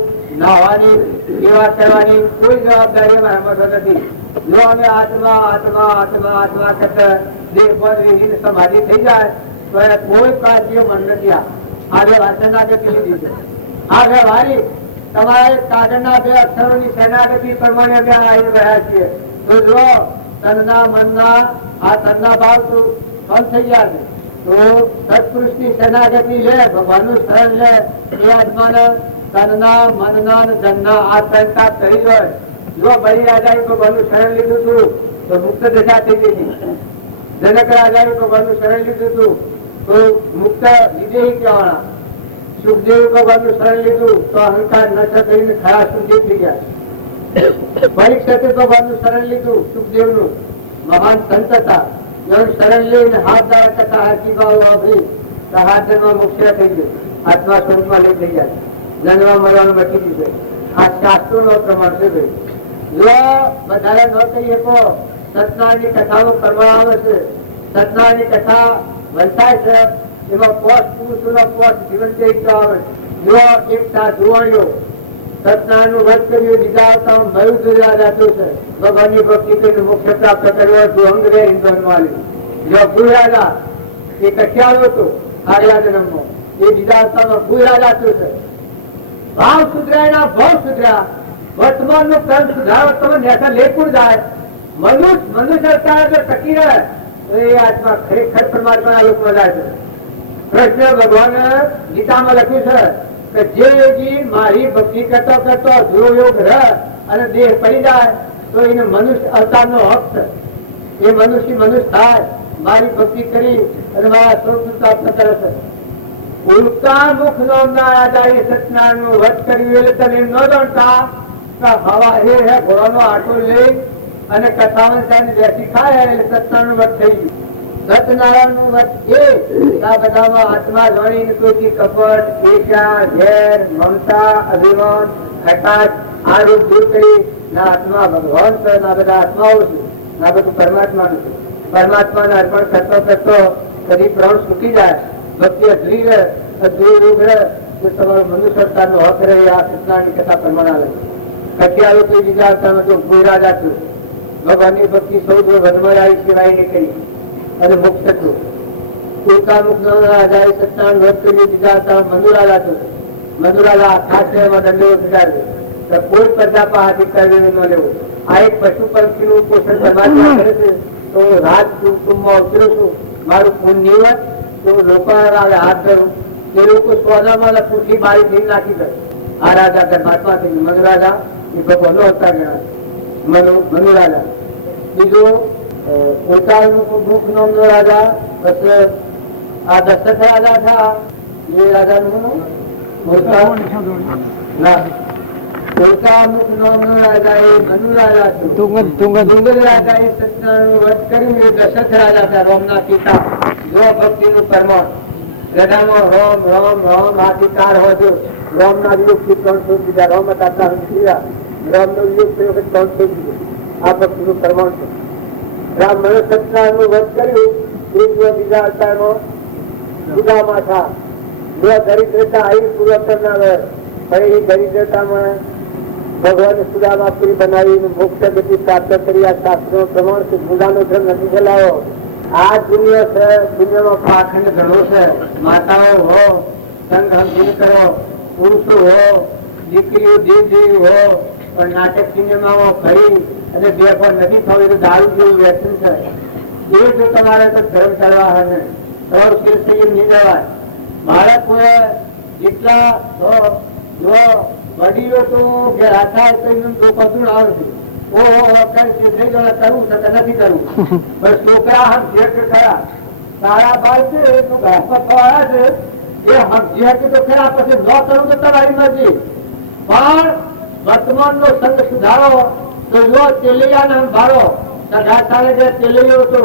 નાહવાની, સેવા કરવાની કોઈ જવાબદારી અમારા નથી. જો અમે આત્મા આત્મા આત્મા આત્મા કરતા દેહ પર સમાધિ થઈ જાય તો એને કોઈ કાર્ય મન નથી. આ શરણાગતિ લીધી છે. આ વ્યવહારી તમારે કાગળના બે અક્ષરોની શરણાગતિ પ્રમાણે અમે આવી રહ્યા છીએ. તો જો તનના મનના આ તનના ભાવ તો બંધ થઈ ગયા છે તો સત્પુરુષની શરણાગતિ લે, ભગવાનનું શરણ લે, એ આત્માને તનના મનના ધનના આ ત્રણતા કરી જાય. જો બલિ રાજાએ ભગવાનનું શરણ લીધું હતું તો મુક્ત દશા થઈ ગઈ હતી. જનક રાજાએ ભગવાનનું શરણ લીધું હતું તો મુક્ત વિદેહી કહેવાના. સુખદેવ ભગવાનનું શરણ લીધું તો અહંકાર નષ્ટ કરીને ખરા સુધી થઈ ગયા. પરીક્ષિતે ભગવાનનું શરણ લીધું, સુખદેવનું મહાન સંત હતા. શરણ લઈને હાથ દાડા કરતા હાથી ભાવ વાપરી હાથ જન્મ મોક્ષ થઈ ગયું, આત્મા સ્વરૂપમાં લઈ થઈ ગયા. જન્મ મરવાનું મટી દીધું. આ શાસ્ત્રો નો પ્રમાણ છે ભાઈ. જો વધારે ન કહીએ તો સતનારાયણની કથાઓ કરવા આવે છે. સતનારાયણની કથા વંચાય છે એમાં પોસ્ટ પુરુષોનો પોસ્ટ જીવન ચરિત્ર આવે છે. જો એક સાધુવાણીઓ સત્યનારાયણનું વ્રત કર્યું, બીજા આવતા મયું દુર્યા જાતું છે. ભગવાનની ભક્તિ કરીને મોક્ષ પ્રાપ્ત કર્યો હતું. અંગ રે ઇન્દ્રવાળી જો ભૂરાજા એ કઠિયાળો હતો આગલા જન્મનો, એ બીજા અવતારમાં ભૂરા જાતું છે. ભાવ સુધર્યા ના ભાવ સુધર્યા. વર્તમાન નું કર્મ સુધાર વર્તમાન નેતા લેકું જાય. મનુષ્ય અવતાર જો ટકી રહે તો એ આત્મા ખરેખર પરમાત્માના લોકમાં જાય છે. કૃષ્ણ ભગવાને ગીતામાં લખ્યું છે કે જે યોગી મારી ભક્તિ કરતો કરતો ધ્રુવયોગ રહે અને દેહ પડી જાય તો એને મનુષ્ય અવતારનો હક છે. એ મનુષ્ય થાય, મારી ભક્તિ કરી અને મારા સ્વરૂપ પ્રાપ્ત કરે છે. ઉલટા મુખ નામના રાજાએ સત્યનારાયણનું વ્રત કર્યું એટલે તમે ન જાણતા હવા એ ઘોડાનો આટો લઈ અને કથામાં બેસી ખાય એટલે સત્યનારાયણનું વ્રત થઈ ગયું. સત્યનારાયણનું વ્રત એ આ બધામાં આત્મા જાણીને કોઈથી કપટ, ઈર્ષા, ઝેર, મમતા, અભિમાન, ખટાશ આ રૂપ દૂર કરી ના આત્મા ભગવાન છે, ના બધા આત્માઓ છે, ના બધું પરમાત્માનું છે. પરમાત્માને અર્પણ કરતો કરતો કદી પ્રાણ છૂટી જાય, ભક્તિ અધરી રહે, અધૂર રહે તો તમારો મનુષ્ય અવતારનો હક રહે. આ સત્યનારાયણની કથા પ્રમાણ આવે. કઠિયારો કોઈ બીજા અવતારમાં તો ભૂરા જાતું ભગવાનની ભક્તિ સૌ વનમરાઈ સિવાય ની કરી અને મોક્ષ થતું. એકામુખ રાજાએ સત્યનારાયણ વ્રત કર્યું, બીજા અવતાર મંદુરાલા હતું. મંદુરાલા ખાસ દંડોત વિચારવે તો કોઈ પ્રજા પાસે કરવી ન લેવું. આ એક પશુ પંખીનું પોષણ પરમાત્મા કરે છે. તો રાત કુટુંબમાં ઉતરું છું, મારું પુણ્ય હોત તો લોકો હાથ ધરું. એ લોકો સોનામાં પૂછી બારી થઈ નાખી દે. આ રાજા પરમાત્મા થઈ મનુરાજા એ ભગવાનનો અવતાર ગણાય. મનુરાજા બીજું ઉતાર મુખ નામનો રાજા આ દશરથ રાજા હતા એ રાજાનું રાજા એ મનુ રાજા ડુંગર રાજા એ સત્યનારાયણ વધ કર્યું એ દશરથ રાજા હતા રોમના પિતા. જો ભક્તિનું પરમાણ ગઢામાં રોમ રોમ રોમ હાથીકાર હતો. રોમના યુગથી 300 બીજા રોમ હતા રોમનો યુગ થયો 300 બીજો. આ ભક્તિનું પરમાણ છે. રામ મને સત્યનારાયણનું વધ કર્યું એ બીજા અવતારમાં સુદામા થા. જો દરિદ્રતા આવી પૂર્વ કરનાર ફરી દરિદ્રતામાં ભગવાને સુદામાપુરી બનાવી મોક્ષ ગતિ પ્રાપ્ત કરી. આ શાસ્ત્રો પ્રમાણ છે. ગુનાનો ધર્મ નથી ફેલાવો. આ દુનિયા છે, દુનિયામાં પાખંડ ઘણો છે. માતાઓ હો, સંઘ સમજીને કરો, પુરુષો હો, દીકરીઓ દેવ હો, પણ નાટક સિનેમામાં ફરી અને બે પણ નથી થવું તો દારૂ જેવું વ્યસન છે. એ જો તમારે તો ધર્મ કરવા હે તમારું શિર નહીં જવાય. બાળકોએ જેટલા જો વડીલો તો ઘેર હાથા કશું આવે છે. કરવું છતાં નથી કરવું. બસ છોકરા હમ જે ખરા તારા બાળ છે છે એ હમ જે તો ખરા પછી ન કરવું તો તમારી મરજી. પણ વર્તમાનનો સંગ સુધારો તો જો તેલૈયાને ભારો સગાથાને જે તેલૈયો હતો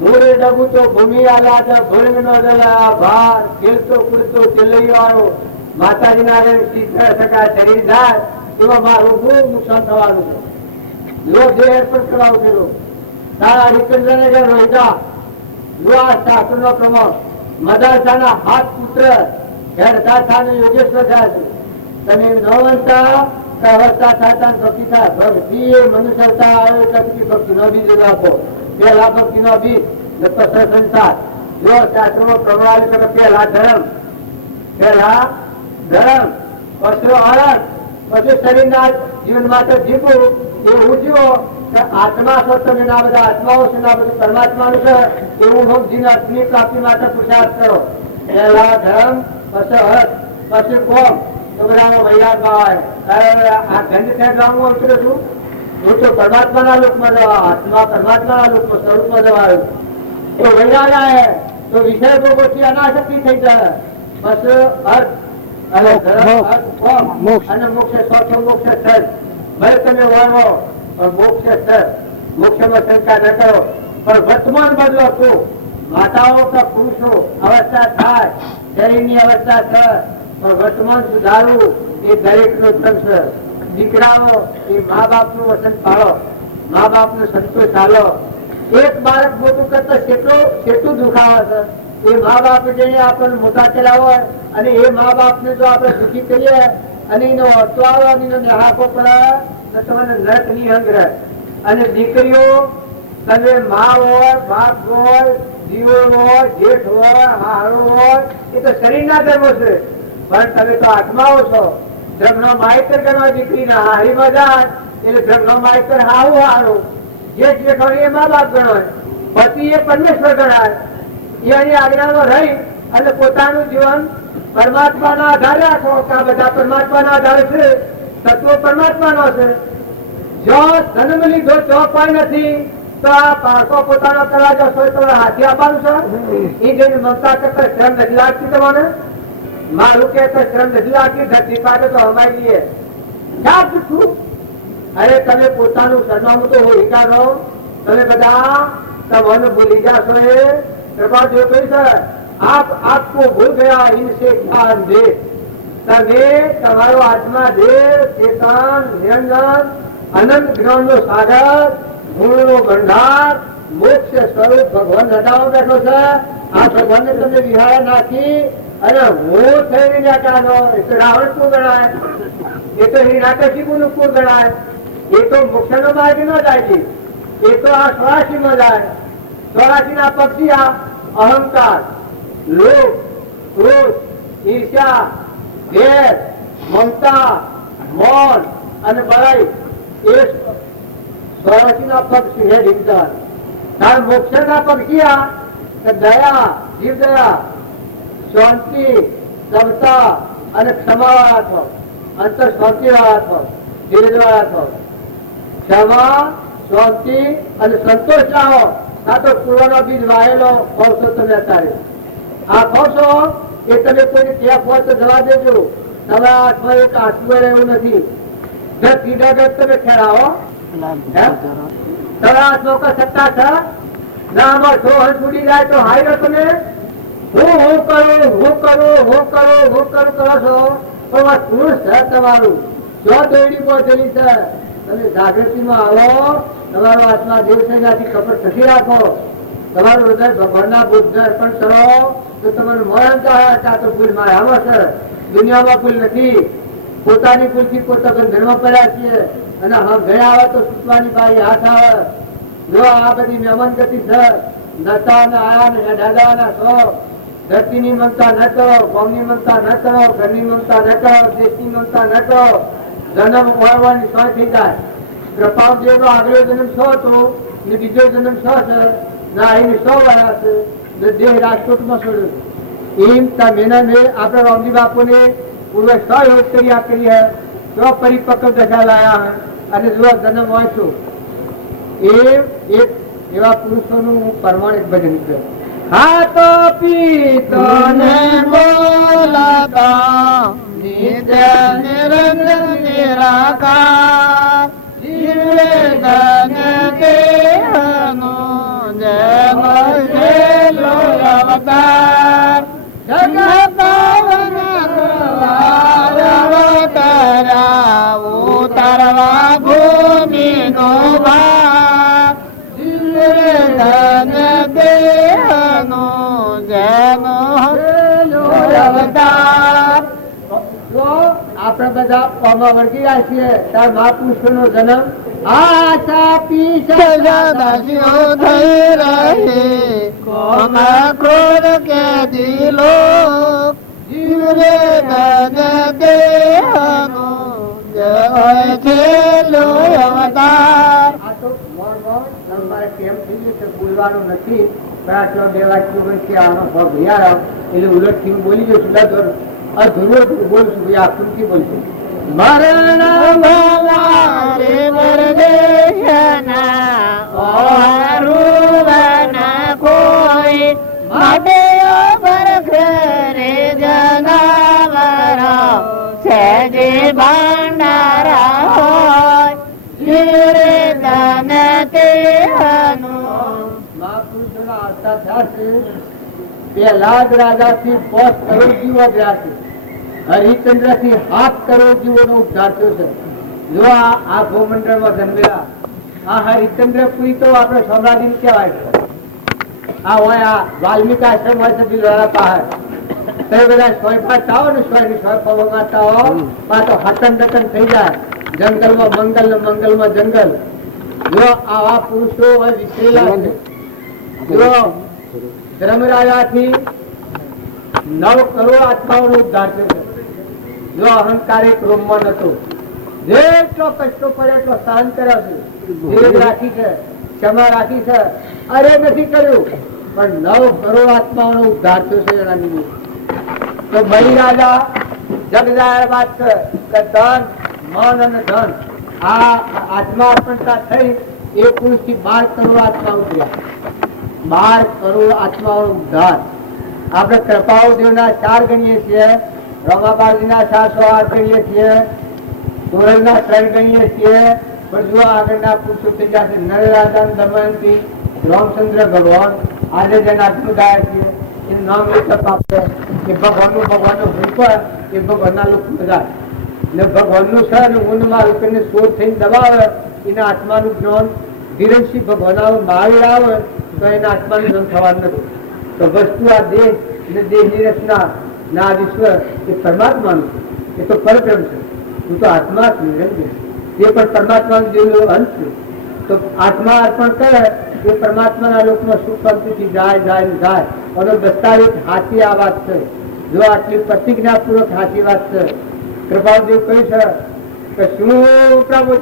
ભૂરે ડબુ તો ભૂમિ આલા ભૂરંગ નો જલા ભાર ખેલતો કૂદતો તેલૈયો આવ્યો. માતાજીના શરીર જાય એમાં મારું બહુ નુકસાન થવાનું છે. લોક જે અર્પણ કરાવું છે તારા હરિચંદ્રને જે રોહિતા લો આ શાસ્ત્રનો પ્રમાણ મદાસાના હાથ પુત્ર હેરદાસાને યોગેશ્વર થયા છે. તમે નવંતા અવસ્થા થતા ભક્તિ થાય. ભક્તિ એ મનુષ્ય અવતાર આવે ભક્તિ નો બીજ આપો. પહેલા ભક્તિ નો બીજ સંસાર. જો શાસ્ત્રો પ્રમાણ આવે પહેલા ધર્મ પછી આનંદ પછી શરીરના જીવન માટે જીવવું એવું જીવો. આત્મા સ્વતંત્ર ના બધા આત્માઓ છે ના બધું પરમાત્માનું છે એવું ભક્તિને અર્થની પ્રાપ્તિ માટે પુરુષાર્થ કરો. પહેલા ધર્મ પછી અર્થ પછી કોમ તો બધામાં વૈરાગ ભાવ આવે. આ ગંધ ખેડવાનું ઉતરે છું હું તો પરમાત્માના લોકમાં જવા આત્મા પરમાત્માના લોકમાં સ્વરૂપમાં જવા આવ્યું તો વૈરાગ આવે તો વિષય ભોગોથી અનાશક્તિ થઈ જાય. પછી અર્થ અને ધર્મ અર્થ કોમ અને મોક્ષ સ્વચ્છ મોક્ષ સર ભલે તમે વાળો પણ મોક્ષ સર મોક્ષમાં શંકા ન કરો. પણ વર્તમાન બદલો તો માતાઓ કે પુરુષો અવસ્થા થાય શરીરની અવસ્થા થાય પણ વર્તમાન સુધારવું એ દરેક નો ધર્મ છે. દીકરાઓ એ મા બાપ નું વસન પાડો, મા બાપ નો સંતોષ ચાલો. એક બાળક મોટું કરતા કેટલું દુખાવે છે. એ મા બાપ જઈને આપણને મોટા ચલાવો અને એ મા બાપ ને જો આપણે સુખી કરીએ અને એનો અર્થો આવે એનો નિહાકો કરાવે તો તમને નરક નિહંગ રહે. અને દીકરીઓ તમે મા હોય બાપ હોય દીવો હોય જેઠ હોય હારો હોય એ તો શરીરના ધર્મો છે પણ તમે તો આત્માઓ છો. ધર્મનો માહિતર કરવા દીકરીના હારીમાં જાય એટલે ધર્મનો માહિતર હાવું હારું. જેઠ જેઠ એ મા બાપ ગણાય, પતિ એ પરમેશ્વર ગણાય. એની આજ્ઞામાં રહી અને પોતાનું જીવન પરમાત્માના આધારે રાખો. આ બધા પરમાત્માના આધારે છે, તત્વો પરમાત્માનો છે. જો જન્મ લીધો જો કોઈ નથી તો આ પારકો પોતાનો કરવા જશો તો હાથી આપવાનું છે. એ જઈને મમતા કરતા શ્રમ નથી લાગતી તમને. મારું કે શ્રમ નથી લાગતી ધરતી પાસે તો હમાઈ લઈએ ક્યાં પૂછું. અરે તમે પોતાનું સરનામું તો હોય કાઢો. તમે બધા તમને ભૂલી જાશો. એ कृपा जो कही सर आपको भूल गया इनसे ज्ञान दे. તમે તમારો આત્મા દેહ ચેતન નિરંજન અનંત જ્ઞાન નો સાગર ગુણ નો ભંડાર મોક્ષ સ્વરૂપ ભગવાન હટાવવા બેઠો છે. આ ભગવાન ને તમને વિહાર નાખી અને હું થઈને નાટાનો એ તો રાવણ કુળ ગણાય, એ તો હિરણાકશિપુ નું કુળ ગણાય. એ તો મોક્ષ નો માર્ગ ન જાય છે. એ તો આ 84 માં જાય. 84 ના પક્ષી આ અહંકાર લોભ ક્રોધ ઈર્ષ્યા વેર મમતા મૌન અને બળાઈ એ 84 ના પક્ષી હે જીવતા. તાર મોક્ષ ના પક્ષી આ દયા જીવ દયા શાંતિ સમતા અને ક્ષમા વાળા થો. અંતર શાંતિ વાળા થો, ધીરજ વાળા થો. ક્ષમા શાંતિ અને સંતોષ લાવો. આ તો પૂર્વનો બીજ વાયેલો હોવ તો તમે અત્યારે આ કહો છો એ તમે કોઈ ક્યાં હોય તો જવા દેજો. તમારા હાથમાં એક આટલું એવું નથી. સીધા ગત તમે ખેડાવો. તમારા હાથમાં કોઈ સત્તા છે ના? આમાં છો હલ છૂટી જાય તો હાઈ તમે હું કરું કરો છો. પણ આ પુરુષ છે તમારું જો દોડી પહોંચેલી છે. તમે જાગૃતિમાં આવો. તમારો આત્મા દેવ છે ત્યાંથી કપટ નથી રાખો. તમારું હૃદય ભગવાનના બુદ્ધને અર્પણ કરો તો તમારું મરણ થાય. તો ભૂલ મારે આમાં છે. દુનિયામાં ભૂલ નથી. પોતાની ભૂલથી પોતા ધર્મ પડ્યા છીએ અને ગયા આવે તો સુતવાની બાઈ હાથ આવે. જો આ બધી મહેમાન ગતિ છે. નતા ને આયા ને દાદા ના છો. ધરતીની મમતા ન કરો, કોમની મમતા ન કરો, ઘરની મમતા ન કરો, દેશની મમતા ન કરો. જન્મ વળવાની સો થઈ જાય. કૃપાદેવનો આગલો જન્મ શો હતો ને બીજો જન્મ શો છે ને આઈને 100 વર્ષ છે ને દેહ રાજકોટમાં છોડ્યો. એમ મેના મેં આપણે રામજી બાપુને પૂર્વે 100 યોગ કરી આપેલી હે. 100 પરિપક્વ દશા લાયા હે અને જો જન્મ હોય છો એ એક એવા પુરુષોનું પ્રમાણિક ભજન છે. હા તો પીતો ને બોલાતા નિત્ય નિરંજન નિરાકાર જીવે ધન દેહનો જન્મ છેલ્લો અવતાર જગત અવતારા ઉતારવા ભૂમિનો ભાર જીવે ધન દેહનો જન્મ છેલ્લો અવતાર. આપણે બધા કોમાં વળગી રહ્યા છીએ. તાર મહાપુરુષો નો જન્મ આશા પીછો થઈ રહે કોમા ક્રોધ કે દિલો જીવરે ધન દેહનો જય છેલ્લો અવતાર. આ તો મારે કેમ થઈ ગયું છે બોલવાનું નથી. પણ આટલો 2 વાક્યો વચ્ચે આનો ભાગ યાર એટલે ઉલટથી હું બોલી જઉં છું. અધૂરો બોલશું ભાઈ આખું નથી બોલશું. મરણ ભવારે પરદેશના ઓરુવના કોઈ માટે બરખરે જનાવરા છે જે ભાંડારા હોય જીરે ધન તેહનું. મહાપુરુષોના આવતા થશે પેલા જ રાજાથી 5 કરોડ જીવો રહ્યા છે. હરિચંદ્ર થી 7 કરોડ જીવોનો ઉદ્ધાર થયો છે. જો આ ભૂમંડળમાં જન્મેલા આ હરિચંદ્રપુરી તો આપણે સમ્રાજી કહેવાય છે. આ હોય આ વાલ્મીકી આશ્રમ હોય છે દિલવાળા પહાડ. તમે બધા 100 પાતા હો ને 100 ની 100 પગો મારતા હો તો હટન દટન થઈ જાય. જંગલમાં મંગલ ને મંગલમાં જંગલ. જો આવા પુરુષો હોય વિખરેલા છે. જો ધર્મરાજાથી 9 કરોડ આત્માઓનો ઉદ્ધાર થયો છે. જો અહંકાર એક રોમમાં નતો. જેટલો કષ્ટો પડે એટલો સહન કર્યો છે. ધીરજ રાખી છે, ક્ષમા રાખી છે. અરે નથી કર્યું પણ 9 કરોડ આત્માઓનો ઉદ્ધાર થયો છે એના નિમિત્તે. તો બળી રાજા જગજાહેર વાત છે કે ધન મન અને ધન આ આત્મા અર્પણતા થઈ એ પુરુષથી 12 કરોડ આત્મા ઉતર્યા. 12 કરોડ આત્માઓનો ઉદ્ધાર. આપણે કૃપાળદેવના 4 ગણીએ છીએ, રમાબાજીના 708 ગણીએ છીએ, સુરજના 3 ગણીએ છીએ. પણ જો આગળના પુરુષો થઈ જશે નરરાજા દમયંતી રામચંદ્ર ભગવાન આજે જેના આત્મ ગાયા છીએ એનું નામ એ તપ આપે કે ભગવાનનો ભૂખ એ ભગવાનના લોકો બધા ને ભગવાનનું છે અને ઊંડમાં લોકોને શોધ થઈને દબાવે એના આત્માનું જ્ઞાન ધીરજથી ભગવાન આવે મહાવીર આવે તો એના આત્માનું જ્ઞાન થવાનું નથી. તો વસ્તુ આ દેહ ને દેહની રચના ના આ વિશ્વ એ પરમાત્માનું એ તો પરબ્રહ્મ છે. હું તો આત્મા છું એ પણ પરમાત્માનું જેવું અંત છે. તો આત્મા અર્પણ કરે એ પરમાત્માના લોકમાં સુખ શાંતિથી જાય અને દસ્તાવેજ સાચી આ વાત છે. જો આટલી પ્રતિજ્ઞાપૂર્વક સાચી વાત છે. કૃપાદેવ કહ્યું છે કે શું પ્રભુ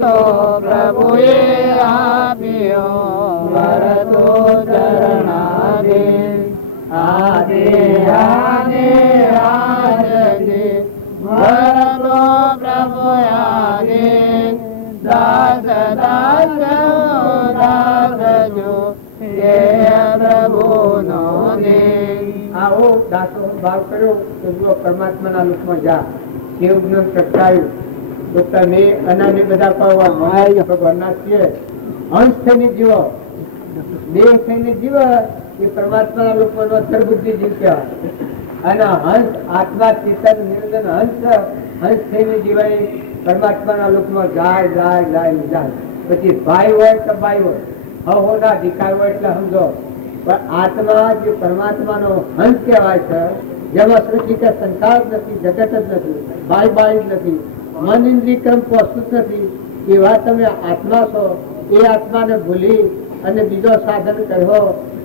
તો પ્રભુએ આપ્યો વરદો ચરણાદે આદે આદે આદે વરદો પ્રભુ આદે દાસ દાસ દાસ જો પ્રભુનો ને આવો દાસો ભાવ કર્યો તો જો પરમાત્માના લોકમાં જા કેવું જ્ઞાન પ્રગટાયું તો તમે અનાને બધા ભગવાનના છીએ હંસ થઈને જીવો દેહ થઈને જીવો એ પરમાત્માના લોકોનો અધરબુદ્ધિ જીવ કહેવાય અને હંસ આત્મા ચેતન નિરંજન હંસ થઈને જીવાય પરમાત્માના લોકમાં જાય જાય જાય જાય પછી ભાઈ હોય કે ભાઈ હોય હોના ધિકાર હોય એટલે સમજો પણ આત્મા જે પરમાત્માનો હંસ કહેવાય છે જેમાં સૃષ્ટિ કે સંસાર જ નથી જગત જ નથી બાઈ જ નથી મન ઇન્દ્રિય ક્રમ પ્રસ્તુત નથી એવા તમે આત્મા છો એ આત્માને ભૂલી અને બીજો સાધન કરો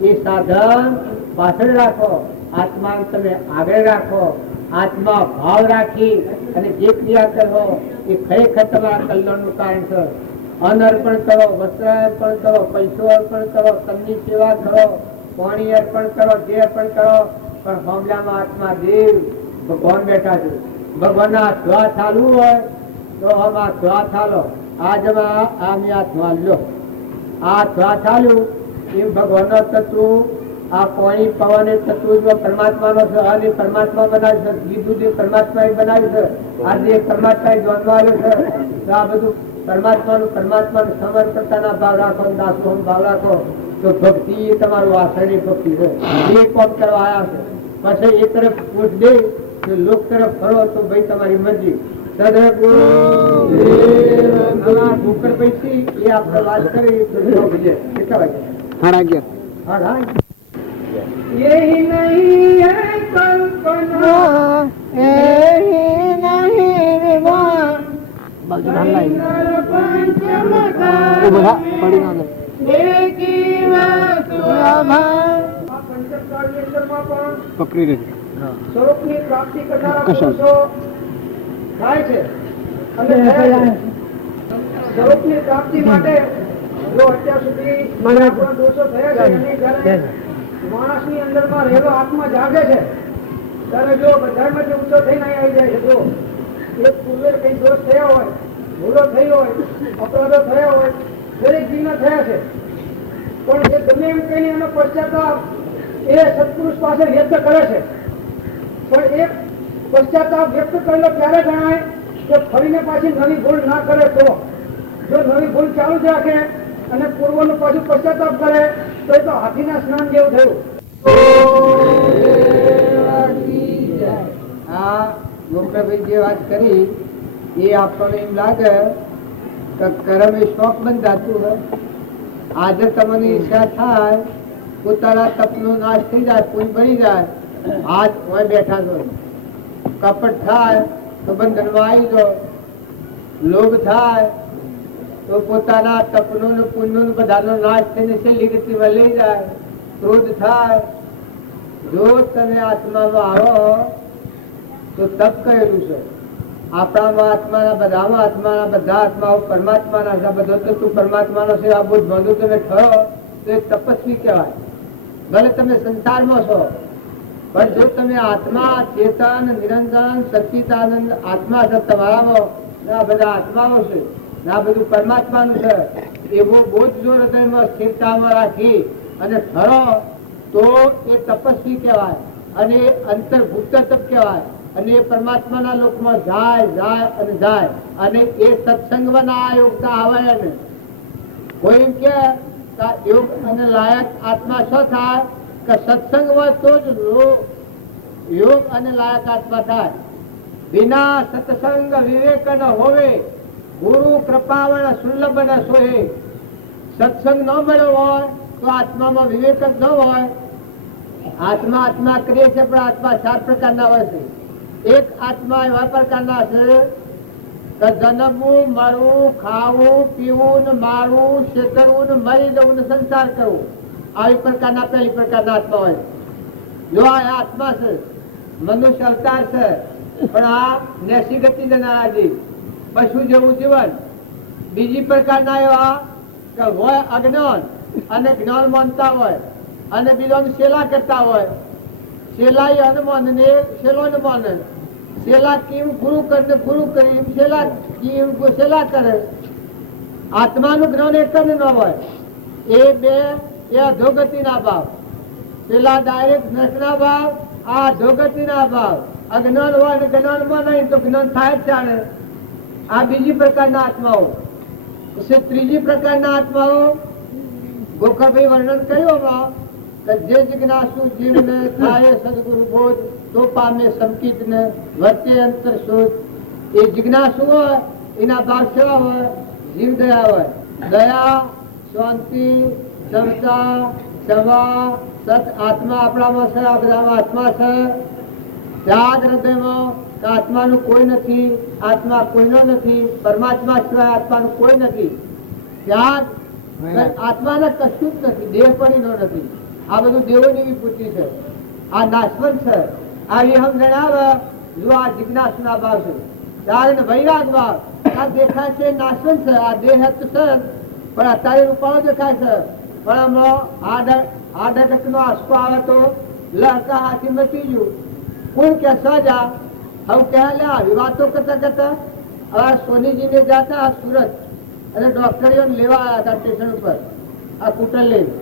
એ સાધન પાછળ રાખો આત્માને તમે આગળ રાખો આત્મા ભાવ રાખી અને જે ક્રિયા કરો એ ખરેખર તમારા કલ્યાણનું કારણ છે અન્ન અર્પણ કરો વસ્ત્ર અર્પણ કરો પૈસો અર્પણ કરો તમની સેવા કરો પાણી અર્પણ કરો જે અર્પણ કરો પણ મામલામાં આત્મા દેવ ભગવાન બેઠા છે ભગવાનના ધ્વા ચાલુ હોય તો આમાં ધ્વા ચાલો આજમાં આમ આ ધ્વા લો આ ધ્વા ચાલ્યું એમ ભગવાનનો તત્વ આ પાણી પવન એ તત્વ પરમાત્માનો છે અને પરમાત્મા બનાવ્યું છે કીધું જે પરમાત્મા એ બનાવ્યું છે આજે પરમાત્મા જોડવા આવ્યો છે તો આ બધું પરમાત્માનું સમર્પણતાના ભાવ રાખો દાસો ભાવ રાખો તો ભક્તિ એ તમારું આશ્રયની ભક્તિ છે એ કોમ કરવા આવ્યા છે પછી એ તરફ પૂછ દે તો લોક તરફ ફરો તો ભાઈ તમારી મરજી ઠોકર પૈસી એ આપણે વાત કરી કેટલા વાગે 11:30 यही नहीं है कल्पना यही नहीं विमान પકડી સ્વરૂપની પ્રાપ્તિ કરનારા પુરુષો થાય છે અને સ્વરૂપની પ્રાપ્તિ માટે જો અત્યાર સુધી આપણા દોષો થયા છે એની કારણે માણસની અંદરમાં રહેલો આત્મા જાગે છે ત્યારે જો બધામાંથી ઊંચો થઈને આવી જાય છે જો એક પૂર્વે કઈ દોષ થયા હોય ભૂલો થઈ હોય અપરાધો થયા હોય દરેક જીવના થયા છે પણ એ ગમે એમ કહીને એનો પશ્ચાતાપ એ સત્પુરુષ પાસે વ્યક્ત કરે છે પણ એ પશ્ચાતાપ વ્યક્ત કરેલો ક્યારે ગણાય કે ફરીને પાછી નવી ભૂલ ના કરે તો જો નવી ભૂલ ચાલુ જ રાખે અને પૂર્વનું પાછું પશ્ચાતાપ કરે તો એ તો હાથીના સ્નાન જેવું થયું. હા ગોપરાભાઈ જે વાત કરી એ આપણને એમ લાગે કે કર્મ એ શોખ બંધાતું હોય. આજે તમને ઈચ્છા થાય પોતાના તપનો નાશ થઈ જાય પૂન બની જાય આજ હોય બેઠા છો કપટ થાય તો બંધનમાં આવી જાઓ લોભ થાય તો પોતાના તપનો ને પુણ્યો ને બધાનો નાશ થઈને છેલ્લી ગતિમાં લઈ જાય. ક્રોધ થાય જો તમે આત્મામાં આવો તો તપ કરેલું છે આપણામાં આત્માના બધા આત્માઓ પરમાત્માના છે. બધો તો તું પરમાત્માનો છે આ બોધ બંધુ તમે ઠરો તો એ તપસ્વી કહેવાય. ભલે તમે સંસારમાં છો પણ જો તમે આત્મા ચેતન નિરંજન સચ્ચિદાનંદ આત્મા છે તમારામાં આ બધા આત્માઓ છે આ બધું પરમાત્માનું છે એવો બોધ જો હૃદયમાં સ્થિરતામાં રાખી અને ઠરો તો એ તપસ્વી કહેવાય અને અંતર્ભુક્ત તપ કહેવાય અને એ પરમાત્માના લોકમાં જાય અને એ સત્સંગમાં યોગતા આવે ને કોઈ એમ કે યોગ અને લાયક આત્મા શું થાય કે સત્સંગ હોય તો જ યોગ અને લાયક આત્મા થાય. વિના સત્સંગ વિવેક ન હોવે ગુરુ કૃપાવણ સુલભ ન સોહે. સત્સંગ ન મળ્યો હોય તો આત્મામાં વિવેક જ ન હોય. આત્મા કરીએ છે પણ આત્મા 4 પ્રકારના હોય છે. એક આત્મા એવા પ્રકારના છે કે જન્મવું મરવું ખાવું પીવું મારવું છેતરવું મરી જવું સંસાર કરવું આવી પ્રકારના પહેલી પ્રકારના આત્મા હોય. જો આ આત્મા છે મનુષ્ય અવતાર છે પણ આ નેસી ગતિ જનારાજી પશુ જેવું જીવન. બીજી પ્રકારના એવા કે હોય અજ્ઞાન અને જ્ઞાન માનતા હોય અને બીજો સેલા કરતા હોય. સેલા એ હનુમાન ને સેલો ને માને. સેલા કેમ ગુરુ કરીને ગુરુ કરી સેલા કેમ સેલા કરે આત્માનું જ્ઞાન એક જ ન હોય. એ બે એ અધોગતિના ભાવ. પેલા ડાયરેક્ટ નષ્ટના ભાવ, આ અધોગતિના ભાવ. અજ્ઞાન હોય ને જ્ઞાનમાં નહીં તો જ્ઞાન થાય જ ચાલે. આ બીજી પ્રકારના આત્માઓ. પછી ત્રીજી પ્રકારના આત્માઓ ગોખરભાઈ વર્ણન કર્યું કે જે જિજ્ઞાસુ જીવને થાય સદગુરુ બોધ તો પામે સંકિત ને વર્તે અંતર શોધ. એ જિજ્ઞાસુ હોય એના ભાવ કેવા હોય? જીવ દયા હોય. દયા, શાંતિ, ક્ષમતા, ક્ષમા, સત આત્મા આપણામાં છે, આ બધામાં આત્મા છે. ત્યાગ હૃદયમાં કે આત્માનું કોઈ નથી, આત્મા કોઈનો નથી, પરમાત્મા સિવાય આત્માનું કોઈ નથી. ત્યાગ આત્માને કશું જ નથી, દેહ પણ એનો નથી. આ બધું દેવોની વિભૂતિ છે, આ નાશવંત છે. આ સમજણ આવે જો આ જિજ્ઞાસુના ભાવ છે. ત્યાગ ને વૈરાગ ભાવ આ દેખાય છે નાશવંત છે, આ દેહ છે પણ અત્યારે રૂપાળો દેખાય છે. પણ હમણાં આડક નો આંસકો આવે તો લહકા હાથી મચી ગયું. કોણ કે સજા હવે કહે લે આવી વાતો કરતા કરતા હવે સોનીજી ને જતા સુરત અને ડોક્ટરીઓ લેવા આવ્યા હતા સ્ટેશન ઉપર આ કુટર લઈને.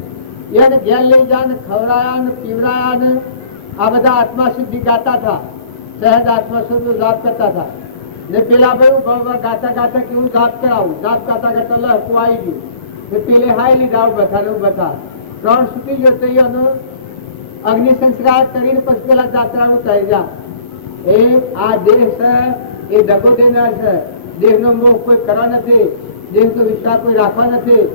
એને ઘેર લઈ જાય ને ખવડાયા ને પીવડાયા ને આ બધા આત્મા સિદ્ધિ ગાતા હતા, સહેજ આત્મા શુદ્ધ જાપ કરતા હતા. ને પેલા ભાઈ ગાતા ગાતા કે હું જાપ કરાવું, જાપ ગાતા ગાતા લહકું આવી ગયું ને પેલે હાઈ લીધા બથા ને બથા ત્રણ છૂટી ગયો તો એનો અગ્નિ સંસ્કાર કરીને પછી પેલા જાત્રાનું થઈ જા. એ આ દેહ છે એ દગો દેનાર છે. દેહ નો મોહ કોઈ કરવા નથી, દેહ નો વિશ્વાસ કોઈ રાખવા નથી.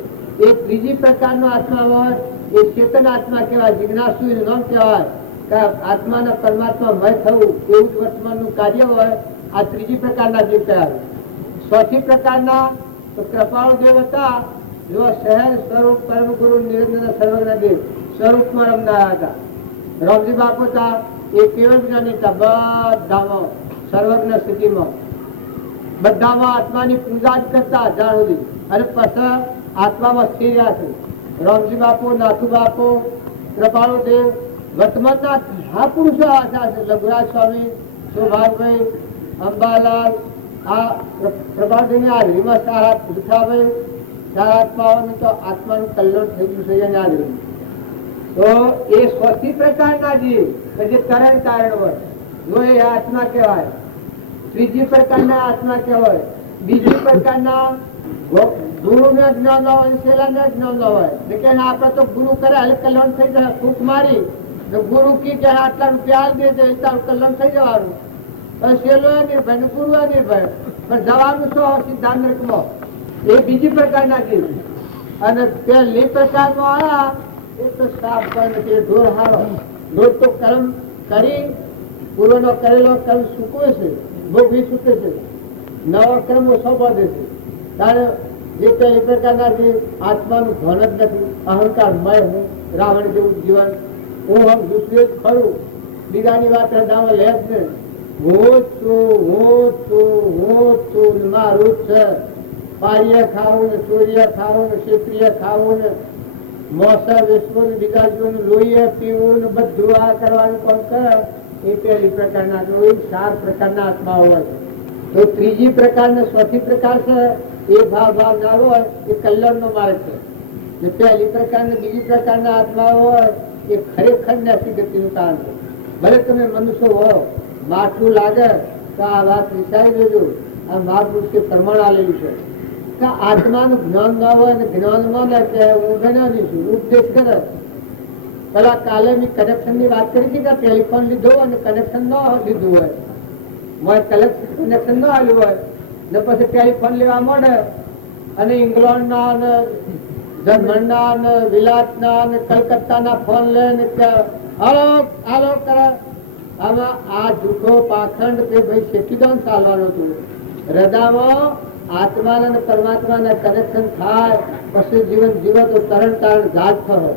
એ ત્રીજી પ્રકારનો આત્મા હોય એ ચેતન આત્મા કહેવાય, જિજ્ઞાસુ એનું નામ કહેવાય. કે આત્માના પરમાત્મા મય થવું એવું જ વર્તમાનનું કાર્ય હોય. આ ત્રીજી પ્રકારના જીવ કહેવાય. ચોથી પ્રકારના તો કૃપાળુ દેવ હતા. જો શહેર સ્વરૂપ પરમ ગુરુ નિરંજન સર્વજ્ઞ દેવ સ્વરૂપમાં રમનારા હતા. રામજી બાપુ હતા એ કેવળ જ્ઞાની હતા. બધામાં સર્વજ્ઞ સ્થિતિમાં બધામાં આત્માની પૂજા જ કરતા જ્યાં સુધી અને પછી આત્મામાં સ્થિર રહ્યા છે. રામજી બાપુ, નાથુ બાપુ, કૃપાળુ દેવ વર્તમાનના મહાપુરુષો આશા છે. લઘુરાજ સ્વામી, સૌભાગભાઈ, અંબાલાલ, આ પ્રભાદેવની આ રીમાં સારા ભૂષાભાઈ સારા આત્માઓનું તો આત્માનું કલ્યાણ થઈ ગયું છે યાદ રહ્યું. તો એ સ્વથી પ્રકારના જીવ કે જે તરણ તારણ હોય જો એ આત્મા કહેવાય. ત્રીજી પ્રકારના આત્મા કહેવાય. બીજી પ્રકારના ગુરુ ને જ્ઞાન હોય, શેલા ને જ્ઞાન હોય. આપડે તો ગુરુ કરે એટલે કલ્યાણ થઈ જાય. ફૂંક મારી ગુરુ કી કે આટલા રૂપિયા દે દે તારું કલ્યાણ થઈ જવાનું. શેલો એ નિર્ભય ને ગુરુ એ નિર્ભય પણ જવાનું શું સિદ્ધાંતમાં. એ બીજી પ્રકારના જીવ. અને પહેલી પ્રકારમાં આવ્યા એ તો સાફ કરે ઢોર હારો. ઢોર તો કર્મ કરી પૂર્વનો કરેલો કર્મ સૂકવે છે, ભોગવી સૂકે છે, નવા કર્મ ઓછો બાંધે છે. ત્યારે જે પહેલી પ્રકારના જે આત્માનું ધન જ નથી, અહંકાર મય હું રાવણ જેવું જીવન, હું હમ દુસરે જ ખરું, બીજાની વાત હદામાં લે જ ને. હું જ છું, હું જ છું, હું જ છું, મારું જ છે. પાડીએ ખાવું ને ચોરીએ ખાવું ને ક્ષેત્રીય ખાવું ને મોસા વેચવું ને બીજા જીવનું લોહીએ પીવું ને બધું આ કરવાનું કામ કરે એ પહેલી પ્રકારના. ચાર પ્રકારના આત્મા હોય છે. તો ત્રીજી પ્રકારના ચોથી પ્રકાર છે એ ભાવ ના હોય એ કલ્યાણ નો માર્ગ છે. જે પહેલી પ્રકારના બીજી પ્રકારના આત્મા હોય એ ખરેખર નૈતિક ગતિનું કારણ છે. ભલે તમે મનુષ્ય હો, માઠું લાગે તો આ વાત વિચારી લેજો. આ મહાપુરુષે પ્રમાણ આલેલું છે કે આત્માનું જ્ઞાન ના હોય ને જ્ઞાનમાં ના કે હું જ્ઞાની છું ઉપદેશ કરે. પેલા કાલે મેં કનેક્શન ની વાત કરી હતી કે ટેલિફોન લીધો અને કનેક્શન ન લીધું હોય, કનેક્શન ન આવ્યું હોય ને પછી ટેલિફોન લેવા મળે અને ઇંગ્લેન્ડ ના અને જર્મન ના અને વિલાત ના અને કલકત્તા ના ફોન લે ને હાલો હાલો કરે. આમાં આ જૂઠો પાખંડ કે ભાઈ શેકી દો ચાલવાનું હતું. હૃદયમાં આત્મા અને પરમાત્મા કનેક્શન થાય પછી જીવન જીવો તો તરણ તારણ ઘાત થયો.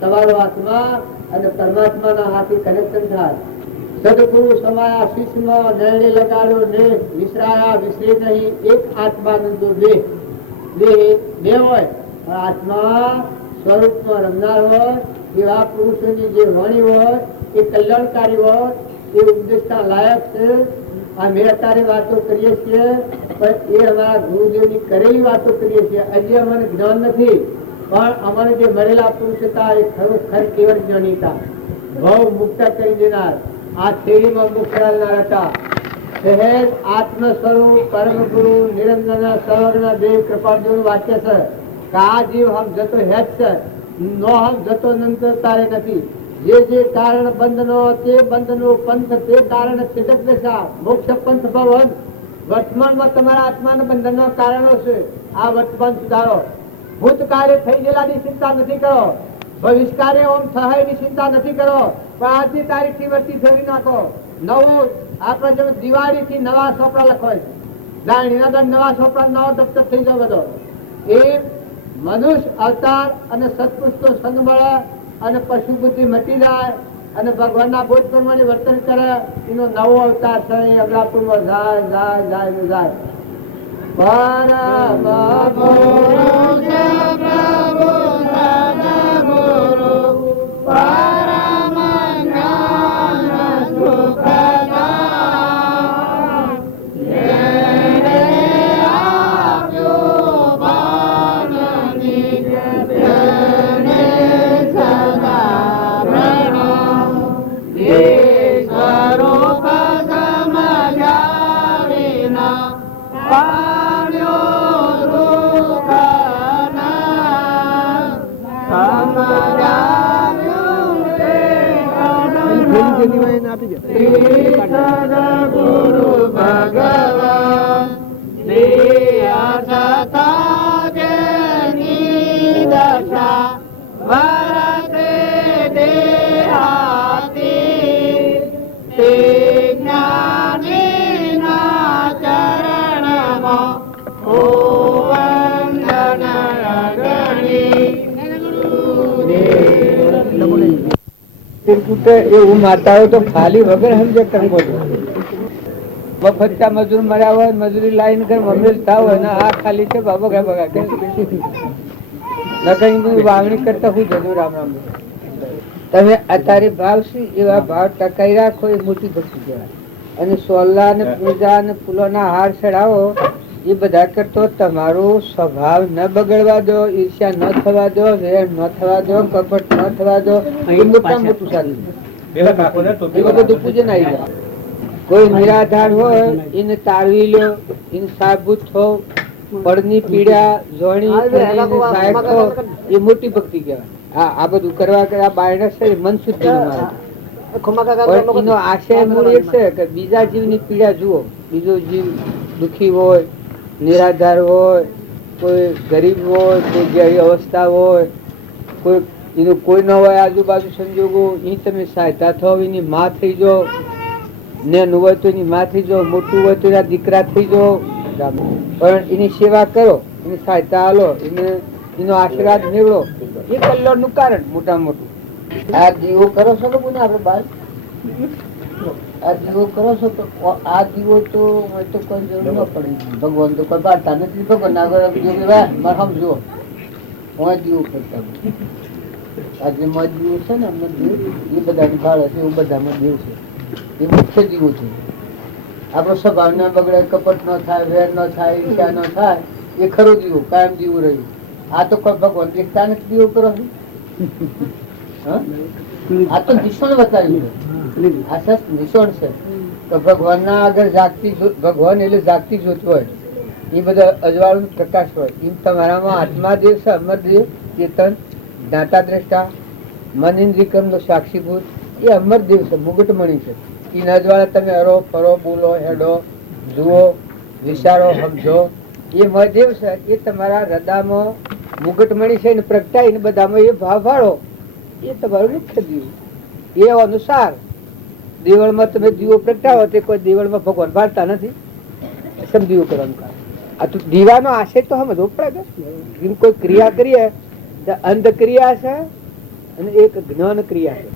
તમારો આત્મા અને પરમાત્મા ના હાથી કનેક્શન થાય. સદગુરુ સમાયા શીશમાં નયણે લગાડ્યો ને વિસરાયા વિસરે નહીં. એક આત્મા તો બે હોય. આત્મા સ્વરૂપમાં રમનાર હોય એવા પુરુષોની જે વાણી હોય એ કલ્યાણકારી હોય, એ ઉપદેશના લાયક છે. આ મેં અત્યારે વાતો કરીએ છીએ પણ એ અમારા ગુરુદેવની કરેલી વાતો કરીએ છીએ. હજી અમને જ્ઞાન નથી, પણ અમારે જે મળેલા પુરુષ હતા એ ખરેખર કેવળ જ્ઞાની હતા. ભાવ મુક્ત કરી દેનાર, આ શેરીમાં મુક્ત કરનાર હતા. સહેજ આત્મ સ્વરૂપ પરમ ગુરુ નિરંજન સર્વજ્ઞ દેવ કૃપાળુનું વાક્ય છે કે આ જીવ હમ જતો હેત છે, નો હમ જતો નંતર તારે નથી. જે કારણ બંધનો તે બંધનો પંથ, તે કારણ છેટક દશા મોક્ષ પંથ ભવન. વર્તમાનમાં તમારા આત્માના બંધનના કારણો છે. આ વર્તમાન સુધારો. ભૂતકાળે થઈ ગયેલાની ચિંતા નથી કરો, ભવિષ્યકાળે ઓમ સહાયની ચિંતા નથી કરો, પણ આજની તારીખથી વર્તી ફેરવી નાખો. નવો આપણે જેમ દિવાળીથી નવા ચોપડા લખવાય છે, દાણીના નવા ચોપડા નવો દફતર થઈ જાય બધો. એ મનુષ્ય અવતાર અને સત્પુરુષનો સંગ મળે અને પશુ બુદ્ધિ મટી જાય અને ભગવાનના બોધ પ્રમાણે વર્તન કરે, એનો નવો અવતાર છે. એ અબલાપુરમાં જાય જાય જાય ને જાય. પરમ પુરુષ પ્રભુ સદગુરુ પરમ જ્ઞાન સુખદાતા, જેણે આપ્યો બાણની તેને સદા પ્રણામ. એ સ્વરૂપ સમજ્યા વિના ગુરુ ભગવાન દશા વરતે દેહાતી, તે જ્ઞાનીના ચરણમાં ઓ વંદન ગણી. એવું માતાઓ તો ખાલી વગર સમજે કરવો મફતતા મજૂર મળ્યા હોય, મજૂરી લાઈન કર મમ્મી થાવ હોય ને આ ખાલી છે બગા બગા કે વાવણી કરતા હું જજો. રામ રામ. તમે અત્યારે ભાવ છે એવા ભાવ ટકાઈ રાખો, એ મોટી ભક્તિ કહેવાય. અને સોલા ને પૂજા ને ફૂલોના હાર ચડાવો, એ બધા કરતો તમારો સ્વભાવ ન બગડવા દો, ઈર્ષ્યા ન થવા દો, વેર ન થવા દો, કપટ ન થવા દો. એ મોટા મોટું સાધન, એ બધું પૂજન આવી જાય. કોઈ નિરાધાર હોય એને તારવી લો, એને સાબુત થો, પડની પીડા જોણી એ મોટી ભક્તિ કહેવાય. આ બધું કરવા કે આ બાયણસ છે મન શુદ્ધિ એનો આશય મૂળ એ છે કે બીજા જીવની પીડા જુઓ. બીજો જીવ દુખી હોય, નિરાધાર હોય, કોઈ ગરીબ હોય, કોઈ ગેરી અવસ્થા હોય, કોઈ એનું કોઈ ન હોય આજુબાજુ સંજોગો, એ તમે સહાયતા થો, એની માં થઈ જાઓ. નેનું હોય તો એની માં થઈ જાઓ, મોટું હોય તો એના દીકરા થઈ જાઓ. પણ એની સેવા કરો, એની સહાયતા આલો, એનો આશીર્વાદ મેળવો, એ કલ્યાણ નું કારણ મોટા મોટું. આ દીવો કરો છો ને આપડે બાદ આ દીવો કરો છો તો આ દીવો તો કોઈ જરૂર ન પડે. ભગવાન તો કોઈ પાડતા નથી. ભગવાન આગળ સમજો હું દીવો કરતા. આ જે મત દીવો છે ને અમને દેવ એ બધા ભાડે છે, એવું બધામાં દેવ છે. એ મુખ્ય દીવો છે. આપણો સ્વભાવ ના બગડે, કપટ ન થાય, વેર ન થાય, ઈચ્છા ન થાય, એ ખરો દીવો, કાયમ દીવો રહ્યું. આ તો કોઈ ભગવાન દેખતા નથી દીવો કરો છો. આ તો નિશાન બતાવ્યું છે. આ સત નિશાન છે તો ભગવાન ના આગળ જાગતી, ભગવાન એટલે જાગતી જોત હોય, એ બધા અજવાળું પ્રકાશ હોય. એમ તમારામાં આત્મા દેવ છે, અમર દેવ, ચેતન, જ્ઞાતા દ્રષ્ટા, મન ઇન્દ્રિયક્રમ નો સાક્ષીભૂત, એ અમર દેવ છે, મુગટમણી છે. એ અજવાળા તમે હરો ફરો, બોલો, હેડો, જુઓ, વિચારો, સમજો, એ મહાદેવ છે. એ તમારા હૃદયમાં મુગટમણી છે ને પ્રગટાઈને બધામાં એ ભાવ વાળો, એ તમારું મુખ્ય દીવ. એ અનુસાર દેવળમાં તમે દીવો પ્રગટાવો તે કોઈ દેવળમાં ભગવાન વાળતા નથી. સમ દીવો કરવાનું કારણ આ તો દીવાનો આશય તો સમજવો પડે કે કોઈ ક્રિયા કરીએ તો અંધ ક્રિયા છે અને એક જ્ઞાન ક્રિયા છે.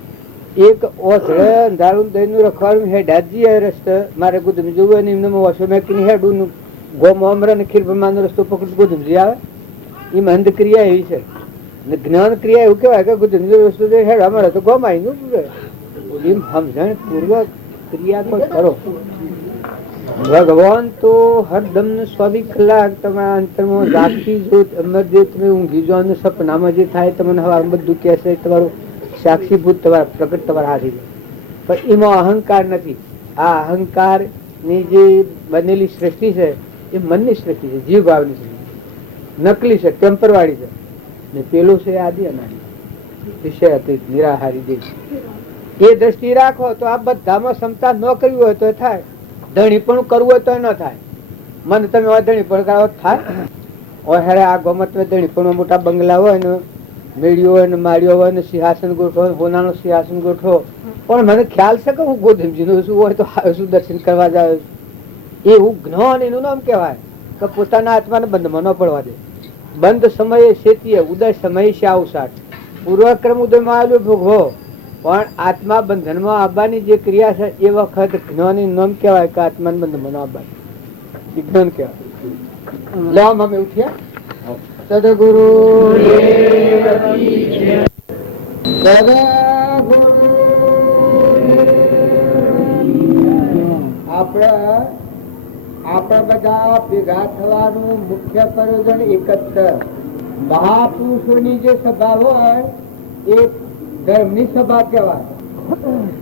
એક ઓસળે અંધારું દહીંનું રખવાનું હેડાજી રસ્તે મારે ગુદમ જોવું અને એમને ઓછો મેં હેડું ગોમ અમર અને ખીર બ્રહ્માંડનો રસ્તો પકડી ગુદમજી આવે. એમ અંધ ક્રિયા એવી છે. જ્ઞાન ક્રિયા એવું કેવાય કે ગુદમજી રસ્તો હેડવા મળે તો ગોમ આવી એમ સમજણ પૂર્વક ક્રિયા કોઈ કરો. ભગવાન તો હરદમ 24 કલાક તમારા અંતરમાં જાગતી જોત અમર જે તમે ઊંઘી જો અને સપનામાં જે થાય તમને હવે બધું કહેશે તમારું સાક્ષીભૂત તમારા પ્રગટ તમારા હાથી પણ એમાં અહંકાર નથી. આ અહંકાર ની જે બનેલી સૃષ્ટિ છે એ મનની સૃષ્ટિ છે, જીવ ભાવની સૃષ્ટિ નકલી છે, ટેમ્પરવાળી છે. ને પેલું છે આદિ અનાદિ વિષય અતીત નિરાહારી દેવ. એ દ્રષ્ટિ રાખો તો આ બધામાં ક્ષમતા ન કરવી હોય તો થાય, ધણી પણ કરવું હોય તો ન થાય. મને તમે ધણી પણ કરો થાય હેરે આ ગમત ધણી પણ મોટા બંગલા હોય ને મેળીઓ હોય ને માળીઓ હોય ને સિંહાસન ગોઠવો, હોનાનો સિંહાસન ગોઠવો, પણ મને ખ્યાલ છે કે હું ગોધમજી નું શું હોય તો શું દર્શન કરવા જાય. એવું જ્ઞાન એનું નામ કહેવાય કે પોતાના આત્માને બંધમાં ન પડવા દે. બંધ સમયે શેતીએ ઉદય સમય શાવસાટ. પૂર્વક્રમ ઉદયમાં આવેલો ભોગવો પણ આત્મા બંધનમાં આવવાની જે ક્રિયા છે એ વખત જ્ઞાન નામ કહેવાય કે આત્માને બંધમાં ન આવવાની જ્ઞાન કહેવાય. લેવામાં અમે ઉઠ્યા સદગુરુ આપણા બધા ભેગા થવાનું મુખ્ય પ્રયોજન એક જ છે. મહાપુરુષોની જે સભા હોય એ ધર્મની સભા કહેવાય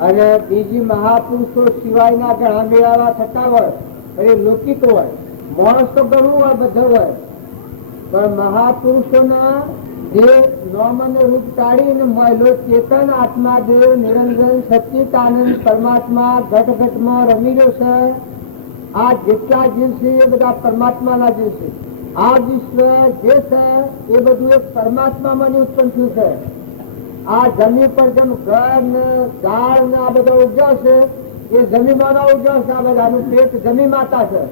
અને બીજી મહાપુરુષો સિવાયના ઘણા મેળાવા થતા હોય એ લૌકિક હોય. માણસ તો ઘણું હોય બધા હોય પણ મહાપુરુષોના જે નામ અને રૂપ કાઢીને મહિલો ચેતન આત્મા દેવ નિરંજન સચ્ચિદાનંદ પરમાત્મા ઘટ ઘટમાં રમી રહ્યો છે. આ જેટલા જીવ છે એ બધા પરમાત્માના જીવ છે. આ વિશ્વ જે છે એ બધું એક પરમાત્મામાં ઉત્પન્ન થયું છે. આ જમીન પર જેમ ઘર ને ઝાડ ને આ બધા ઉગ્યા છે એ જમીનમાં ઉગ્યા છે. આ બધાનું પેટ જમી માતા છે,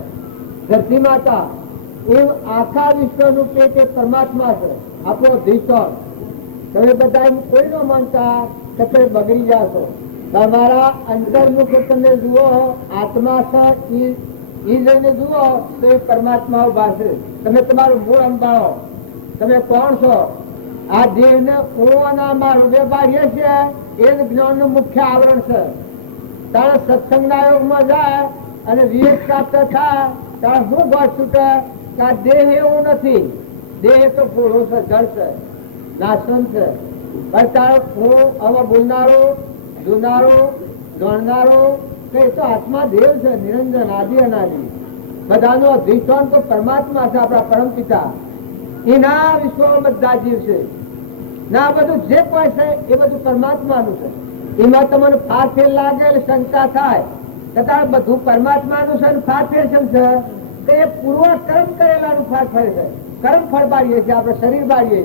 ધરતી માતા. એ આખા વિશ્વનું પેટ એ પરમાત્મા છે, આપણો અધિષ્ઠાન. તમે બધા કોઈ ન માનતા કે તમે બગડી જાશો. તમારા અંતર્મુખ તમે જુઓ આત્મા છે એ જઈને જુઓ તો એ પરમાત્મા ઉભા છે. તમે તમારું મૂળ અંબાળો, તમે કોણ છો? આ દેહ ને ઓના મારું બે બાહ્ય છે એ જ જ્ઞાન નું મુખ્ય આવરણ છે. તારે સત્સંગના યોગમાં જાય અને વિવેક પ્રાપ્ત થાય તારે શું ગોળ છૂટે કે આ દેહ એવું નથી. દેહ તો ઘોડો છે, જળ છે, નાશન છે. પણ તારે હું આમાં બોલનારો, જોનારો, જાણનારો કે તો આત્મા દેવ છે, નિરંજન આદિ અનાદિ. બધાનો અધિષ્ઠાન તો પરમાત્મા છે, આપણા પરમ પિતા. એના વિશ્વમાં બધા જીવ છે. ના બધું જે કોઈ છે એ બધું પરમાત્માનું છે. એમાં તમને ફારફેર લાગે એટલે શંકા થાય છતાં બધું પરમાત્માનું છે. ફારફેર શમ છે કે એ પૂર્વ કર્મ કરેલાનું ફારફેર છે. કર્મ ફળ બાળીએ છીએ, આપણે શરીર બાળીએ.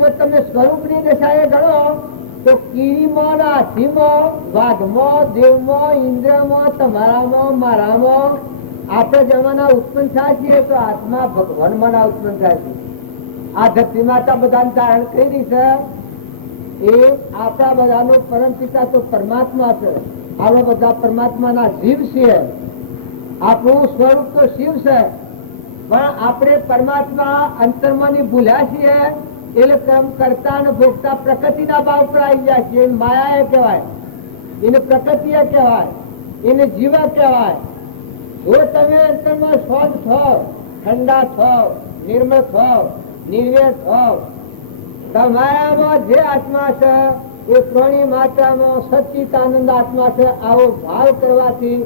જો તમે સ્વરૂપની દશાએ ગણો તો કીડીમાં, હાથીમાં, વાઘમાં, દેવમાં, ઇન્દ્રમાં, તમારામાં, મારામાં આપણે જમાના ઉત્પન્ન થાય છે તો આત્મા ભગવાન મના ઉત્પન્ન થાય છે. આ ધરતી માતા બધાને ધારણ કરી છે એ આપણા બધાનો પરમ પિતા તો પરમાત્મા છે. આપણે બધા પરમાત્માના જીવ છીએ. આપણું સ્વરૂપ તો શિવ છે પણ આપણે પરમાત્મા અંતર્મની ભૂલ્યા છીએ એટલે કર્મ કરતા અને ભોગતા પ્રકૃતિના ભાવ પર આવી જાય છે. એને માયા એ કહેવાય, એને પ્રકૃતિ એ કહેવાય, એને જીવ કહેવાય. જો તમે અંતરમાં સ્વચ્છ થાવ, ઠંડા થાવ, નિર્મળ થાવ, નિર્વેર થાવ, તમારામાં જે આત્મા છે એ પ્રાણી માત્રામાં સચ્ચિદાનંદ આત્મા છે. આવો ભાવ કરવાથી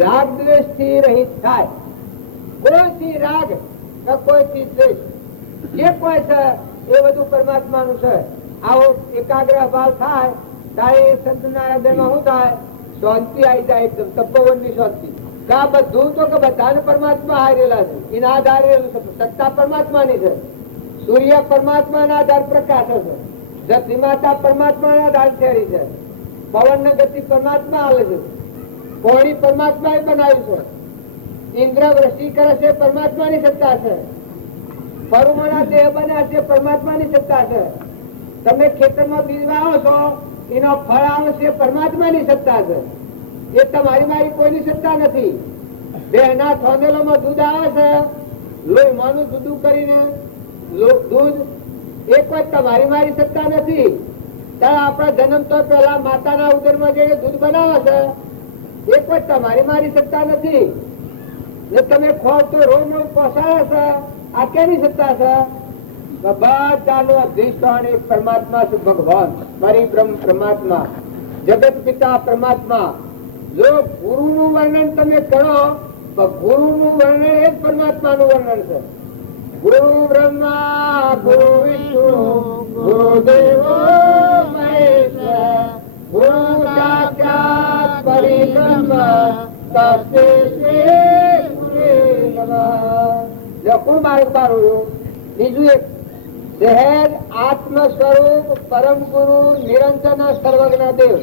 રાગ દ્વેષ થી રહિત થાય. કોઈથી રાગ કે કોઈથી દ્વેષ જે કોઈ છે એ બધું પરમાત્માનું છે. આવો એકાગ્ર ભાવ થાય ત્યારે સંતના હૃદયમાં શું થાય? શાંતિ આવી જાય, એકદમ તપોવનની શાંતિ. આ બધું તો કે બધાને પરમાત્મા હારેલા છે. એના આધારે સત્તા પરમાત્માની છે. સૂર્ય પરમાત્માના આધાર પ્રકાશ છે. ધરતી માતા પરમાત્માના આધાર ઠેરી છે. પવન ની ગતિ પરમાત્મા હાલે છે. પાણી પરમાત્મા એ બનાવ્યું છે. ઇન્દ્ર વૃષ્ટિ કરે છે, પરમાત્માની સત્તા છે. પરુમણા દેહ બન્યા છે, પરમાત્માની સત્તા છે. તમે ખેતરમાં બીજ વાવો છો, એનો ફળ આવે છે, પરમાત્માની સત્તા છે. એ તમારી મારી કોઈની સત્તા નથી. દેહના થોનેલોમાં દૂધ આવે છે, લોહીમાંનું જુદું કરીને દૂધ એ કોઈ તમારી મારી સત્તા નથી. ત્યારે આપણા જન્મ તો પહેલા માતાના ઉદરમાં જઈને દૂધ બનાવે છે, એ કોઈ તમારી મારી સત્તા નથી. ને તમે ખો તો રોજ રોજ પોસાયા છે, આ કેની સત્તા છે? બધાનો અધિષ્ઠાન એક પરમાત્મા છે, ભગવાન પરિબ્રહ્મ પરમાત્મા, જગત પિતા પરમાત્મા. જો ગુરુનું વર્ણન તમે કરો તો ગુરુનું વર્ણન એ જ પરમાત્માનું વર્ણન છે. ગુરુ બ્રહ્મા ગુરુ વિષ્ણુ ગુરુદેવો મહેશ્વર ગુરુ સાક્ષાત પરિબ્રહ્મ તસ્મૈ શ્રી ગુરવે નમઃ. કોણ માર્ગ બારું? બીજું એક સહેજ આત્મ સ્વરૂપ પરમ ગુરુ નિરંજન સર્વજ્ઞ દેવ.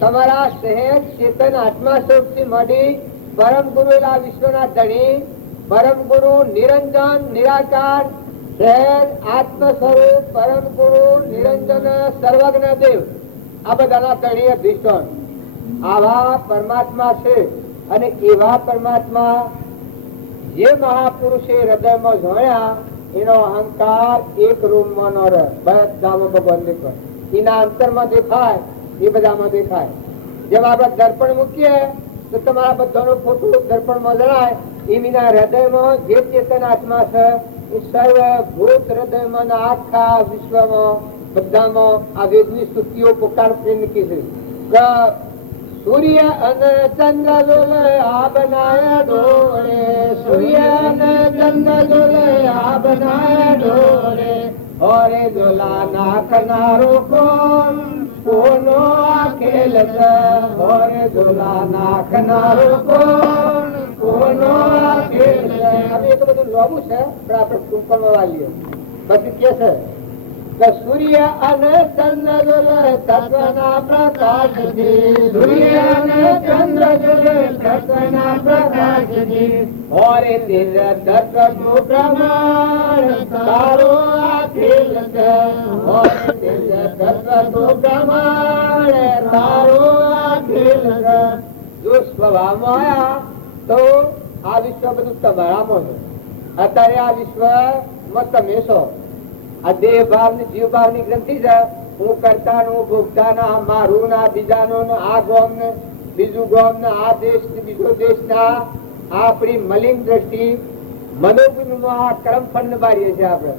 તમારા સહેજ ચેતન આત્મા સ્વરૂપ થી મળી પરમ ગુરુ એલા વિશ્વના ધણી પરમ ગુરુ નિરંજન નિરાકાર સહેજ આત્મ સ્વરૂપ પરમ ગુરુ નિરંજન સર્વજ્ઞ દેવ, આ બધાના ધણી અધિષ્ઠાન આવા પરમાત્મા છે. અને એવા પરમાત્મા જે મહાપુરુષે હૃદયમાં જોયા એનો અહંકાર એક રૂમમાં ન રહે, બધામાં ભગવાન દેખાય. એના અંતરમાં દેખાય, એ બધામાં દેખાય. જેમ આપણે દર્પણ મૂકીએ તો તમારા બધાનો ફોટો દર્પણમાં જણાય, એમ એના હૃદયમાં જે ચેતન આત્મા છે એ સર્વ ભૂત હૃદયમાં આખા વિશ્વમાં બધામાં આ વેદની સ્તુતિઓ પોકાર મૂકી છે. સૂર્ય અને ચંદ્ર જોલે આ બનાયા ઢોળે, સૂર્ય અને ચંદ્ર જોલે આ બનાયા ઢોળે, ઓરે જોલા નાખનારો કોણ કોનો આ ખેલ છે, ઓરે જોલા નાખનારો કોણ કોનો આ ખેલ છે. હવે એ તો બધું લોબું છે, પણ આપણે ટૂંકમાં વાલીએ. પછી કે છે સૂર્ય અને ચંદ્ર જોલે તત્વના પ્રકાશથી, સૂર્ય અને ચંદ્ર જોલે તત્વના પ્રકાશથી, ઓરે તેજ તત્વનું પ્રમાણ તારો આ ખેલ છે, ઓરે તેજ તત્વનું પ્રમાણ તારો આ ખેલ છે. જો સ્વભાવમાં આવ્યા તો આ વિશ્વ બધું તમારામાં છે. અત્યારે આ વિશ્વમાં તમે છો. આ દેહ ભાવ ને જીવ ભાવ ની ગ્રંથિ છે. હું કરતા નું ભોગતા ના મારું ના બીજાનો આ ગોમ ને બીજું ગોમ ને આ દેશ ને બીજો દેશ ના આપણી મલિન દ્રષ્ટિ મનોગુણમાં આ કર્મ ફંડ બારીએ છીએ આપણે.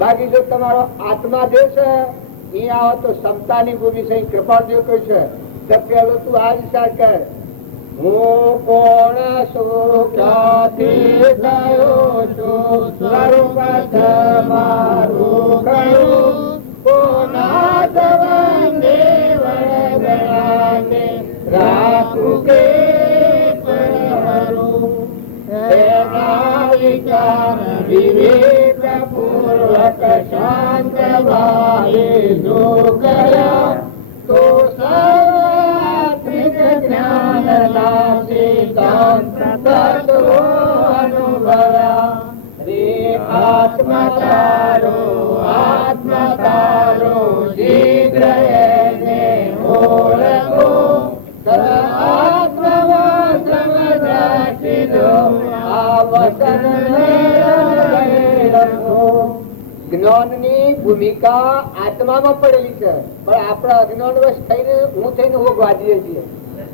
બાકી જો તમારો આત્મા જે છે એ આવો તો ક્ષમતાની ભૂમિ છે, કૃપા દેવ કહ્યું છે તો પેલો તું આ વિચાર કર, હું કોણ છું ક્યાંથી ગયો છું, સ્વરૂપ મારું કયું કોના સંબંધે વરદાને રાખું કે પરહરું. એના વિચાર વિવેક પૂર્વક શાંત ભાવે જો કર્યા તો સાત્વિક જ્ઞાન ના સિદ્ધાંત તત્વો અનુભવ્યા. રે આત્મા તારો શીઘ્ર એને ઓળખો, આત્મમાં સમજાતી દો આ વચન જ્ઞાનની ભૂમિકા આત્મામાં પડેલી છે, પણ આપણા અજ્ઞાન વશ થઈને હું થઈને વાજીએ છીએ,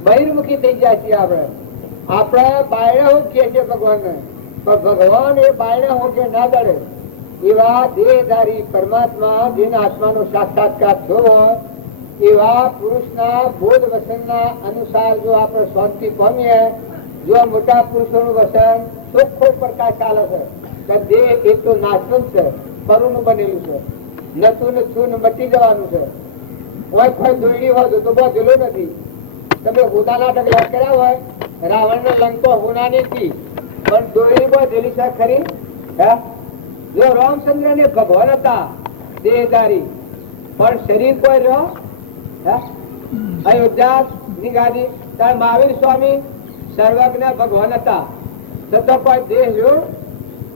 બહિર્મુખી થઈ ગયા છીએ. આપણે બાયણે હોકીએ છીએ ભગવાનને, પણ ભગવાન એ બાયણે હોકે ના દડે. એવા દેહધારી પરમાત્મા જેના આત્માનો સાક્ષાત્કાર થયો એવા પુરુષના બોધ વસનના અનુસાર જો આપણે શાંતિ પામીએ, જો મોટા પુરુષોનું વસન ચોખ્ખો પ્રકાશ ચાલે છે કે દેહ એ તો નાશવંત છે, પરુનું બનેલું છે, નથું ને છું મટી જવાનું છે. કોઈ કોઈ દોડી હોય તો બધેલો નથી. તમે હોદાના ઢગલા કર્યા હોય, રાવણ ને લંકો હોનાની હતી પણ દોડી બધેલી છે ખરી. જો રામચંદ્ર ને ભગવાન હતા દેહધારી, પણ શરીર કોઈ રહ્યો. અયોધ્યા ની ગાદી ત્યારે મહાવીર સ્વામી સર્વજ્ઞ ભગવાન હતા, છતાં કોઈ દેહ રહ્યો.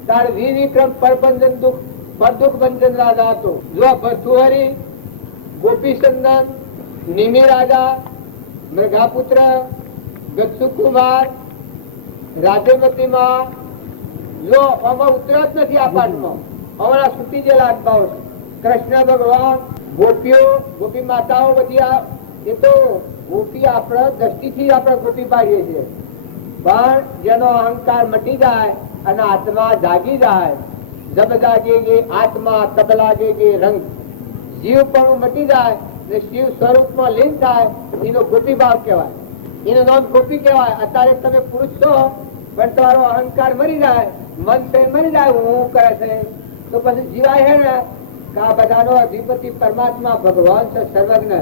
ત્યારે વિક્રમ પરપંજન દુઃખ પરદુઃખ ભંજન રાજા હતો. જો ભર્તુહરી, ગોપીચંદન, નિમિ રાજા, મૃગાપુત્ર, ગત્સુકુમાર, રાજમતી માં, જો આમાં ઉતરત નથી આ પાઠમાં. અમારા સુતી જેલા આત્માઓ છે. કૃષ્ણ ભગવાન, ગોપીઓ, ગોપી માતાઓ બધી એ તો ગોપી આપણા દ્રષ્ટિથી આપણે ગોપી પાડીએ છીએ, પણ જેનો અહંકાર મટી જાય અને આત્મા જાગી જાય, જબ જાગેગે આત્મા તબ લાગેગે રંગ, જીવ પણ મટી જાય ને શિવ સ્વરૂપમાં લીન થાય, એનો ગોપી ભાવ કહેવાય, એનું નામ ગોપી કહેવાય. અત્યારે તમે પુરુષ છો પણ તમારો અહંકાર મરી જાય, મન તો મરી જાય, હું કરે છે તો પછી જીવાય હે ને કે આ બધાનો અધિપતિ પરમાત્મા ભગવાન છે સર્વજ્ઞ.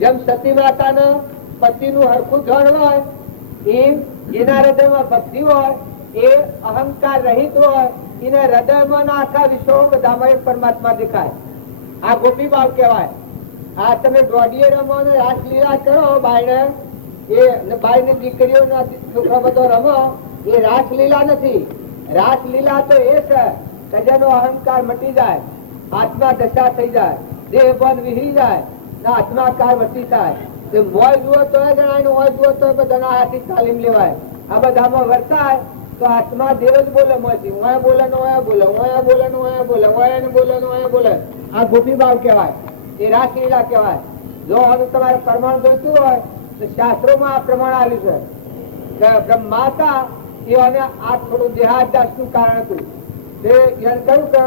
જેમ સતી માતાને પતિનું હરખું ધન હોય, એમ જેના હૃદયમાં ભક્તિ હોય, એ અહંકાર રહિત હોય, એના હૃદયમાં આખા વિશ્વ બધામાં એક પરમાત્મા દેખાય. આ ગોપી ભાવ કહેવાય. આ તમે દોડીએ રમો ને રાસલીલા કરો, બાયને એ બાયની દીકરીઓ છોકરા બધો રમો, એ રાસલીલા નથી. રાસલીલા તો એ છે કે જેનો અહંકાર મટી જાય, આત્મા દશા થઈ જાય, દેહ બન વિહરી જાય, આત્માકાર વટી થાય. મોય જુઓ તો જણાય, મોય જુઓ તો બધાના હાથથી તાલીમ લેવાય. આ બધામાં વર્તાય તો આત્મા દેવ જ બોલે, મોયથી ઓય બોલે ને ઓય બોલે, ઓય બોલે ને ઓય બોલે, ઓય ને બોલે ને ઓય બોલે. આ ગોપી ભાવ કહેવાય, એ રાસલીલા કહેવાય. જો હવે તમારે પ્રમાણ જોઈતું હોય તો શાસ્ત્રોમાં આ પ્રમાણ આવ્યું છે કે બ્રહ્માતા એને આ થોડું દેહાદ્યાસ નું કારણ હતું. તે એને કહ્યું કે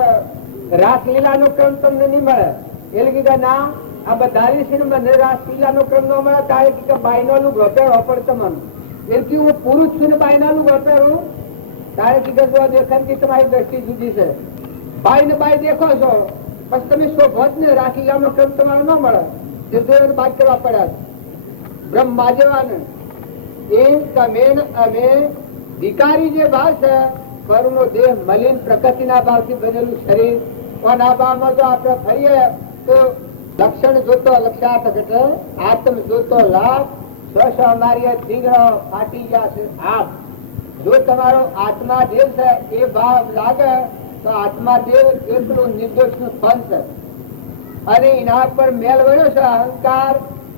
રાસલીલા નો ક્રમ તમને નહીં મળે. એટલે કીધા ના, આ બધા મને રાસલીલા નો ક્રમ ન મળે, તારે કે બાયનાલું ઘટેડો પણ તમને. એટલે કે હું પુરુષ છું ને બાયનાલું ઘટેડું, તારે કીધું દેખાતી તમારી દ્રષ્ટિ જુદી છે. બાય ને બાય દેખો છો પછી તમે શોભો જ ને, રાસલીલા નો ક્રમ તમારે ન મળે, તે બાદ કરવા પડ્યા. બ્રહ્મા જેવાને એ તમે અમે વિકારી જે ભાવ છે, પરનો દેહ મલિન પ્રકૃતિના ભાવથી બનેલું શરીર, કોના ભાવમાં જો આપણે ફરીએ તો લક્ષણ જોતો લક્ષાર્થ ઘટે, આત્મ જોતો લાભ, સ્વસ્વ અમારી થીગડો ફાટી ગયા છે આપ. જો તમારો આત્મા દેવ છે એ ભાવ લાગે તો આત્મા દેવ એટલું નિર્દોષ નું ફળ છે. અને એના પર મેલ વળ્યો છે અહંકાર,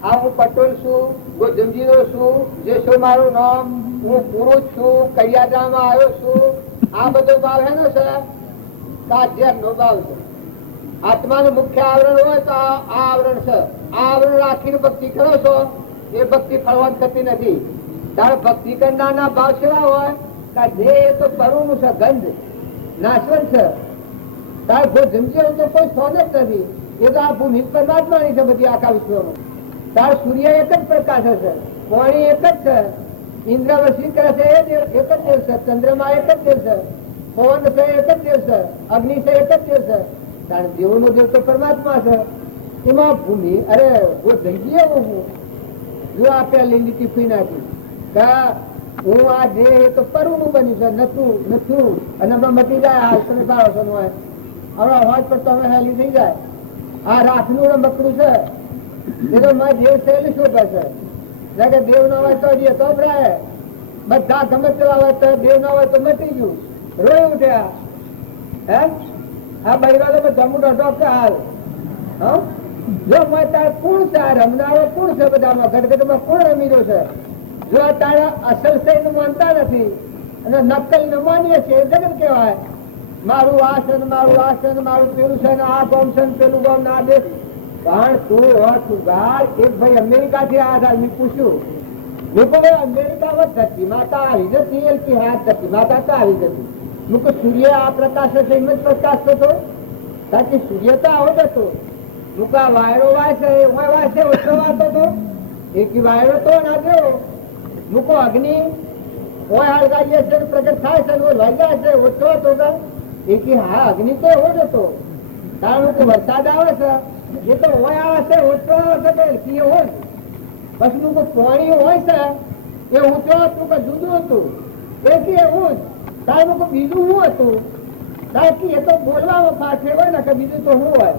આ હું પટોલ છું, ગોધમજીનો છું, જેસો મારું નામ, હું પુરુષ છું, કૈયાદામાં આવ્યો છું, આ બધો ભાવ એનો છે કાધ્યાત્મ નો ભાવ છે. આત્માનું મુખ્ય આવરણ હોય તો આ આવરણ છે. આ આવરણ રાખીને ભક્તિ કરો છો એ ભક્તિ ફળવાન થતી નથી. તારે ભક્તિ કરનારના ભાવ કેવા હોય કે જે એ તો પરનું છે, ગંધ નાશવંત છે. તારે ગોધમજી તો કોઈ સોન જ નથી, એ તો આ ભૂમિ પરમાત્માની છે બધી આખા વિશ્વમાં. તાર સૂર્ય એક જ પ્રકાશ છે, પાણી એક જ છે, ઇન્દ્ર વર્ષી કરે છે એ એક જ દેવ છે, ચંદ્રમા એક જ દેવ છે, પવન છે એક જ દેવ છે, અગ્નિ છે એક જ દેવ છે. તાર દેવનો દેવ તો પરમાત્મા છે. એમાં ભૂમિ અરે वो જંગીએ જો આ પેલી લીટી ફી નાખી કે હું આ દેહ તો પરનું બન્યું છે, નથું અને હમણાં મટી જાય. હાલ તમે સારો છો હોય હમણાં અવાજ પર તો અમે હેલી થઈ જાય. આ રાખનું મકડું છે એ તો માં દેવ છે એટલે શું કહે છે, દેવ ના હોય તો જે તો બધા ગમે તેવા હોય તો દેવ ના હોય તો મટી ગયું, રોઈ ઉઠ્યા. હે આ બૈરા બધા મોટો ડોક્ટર હાલ જો તારે કોણ છે, આ રમનારો કોણ છે, બધામાં ગટગટમાં કોણ રમીરો છે. જો તારા અસલ સહી માનતા નથી અને નકલ ને માનીએ છીએ એ જગત કહેવાય. મારું આસન, મારું આસન, મારું પેલું છે, આ ગોમ છે પેલું ગોમ ના દે. પણ તું ગાળ એક ભાઈ અમેરિકા થી આવ્યા હતા, મેં પૂછ્યું ભાઈ અમેરિકામાં ધરતી માતા આવી જતી કે હા ધરતી માતા તો આવી જતી. હું કહું સૂર્ય આ પ્રકાશ છે એમ જ પ્રકાશ થતો, કારણ કે સૂર્ય તો આવો જ હતો. હું કહા વાયરો વાયશે વાયશે ઓછો વાતો હતો એક વાયરો તો ના દેવો. હું કહું અગ્નિ હોય હળગાઈએ છે પ્રગટ થાય છે વાગ્યા છે ઓછો હતો એક હા અગ્નિ તો એવો જ હતો. કારણ કે વરસાદ આવે છે એ તો હોય આવે છે ઓછો આવે છે કે એવો જ. પછી હું પાણી હોય છે એ ઊંચો હતું કે જુદું હતું એ કે એવું જ. કારણ કે બીજું શું હતું, કારણ કે એ તો બોલવામાં પાછળ હોય ને કે બીજું તો શું હોય.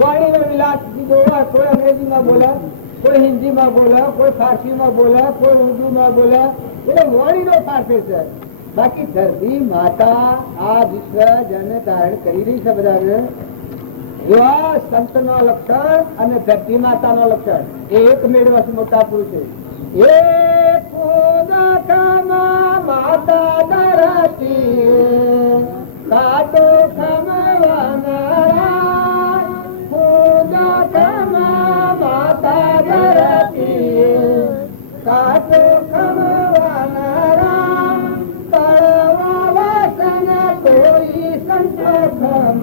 વાણી નો વિલાસ બીજો હોય, કોઈ અંગ્રેજીમાં બોલે, કોઈ હિન્દીમાં બોલે, કોઈ ફારસીમાં બોલે, કોઈ ઉર્દુમાં બોલે, એટલે વાણી નો ફારસે છે. બાકી ધરતી માતા આ વિશ્વ જેને ધારણ કરી રહી છે બધાને એવા સંત નો લક્ષણ અને ધરતી માતા નો લક્ષણ એ એક મેળવસ મોટા પુરુષ છે. માતા ધરતી કાતો ખમવાના માતા ધરતી કાતો ખમવાના રામ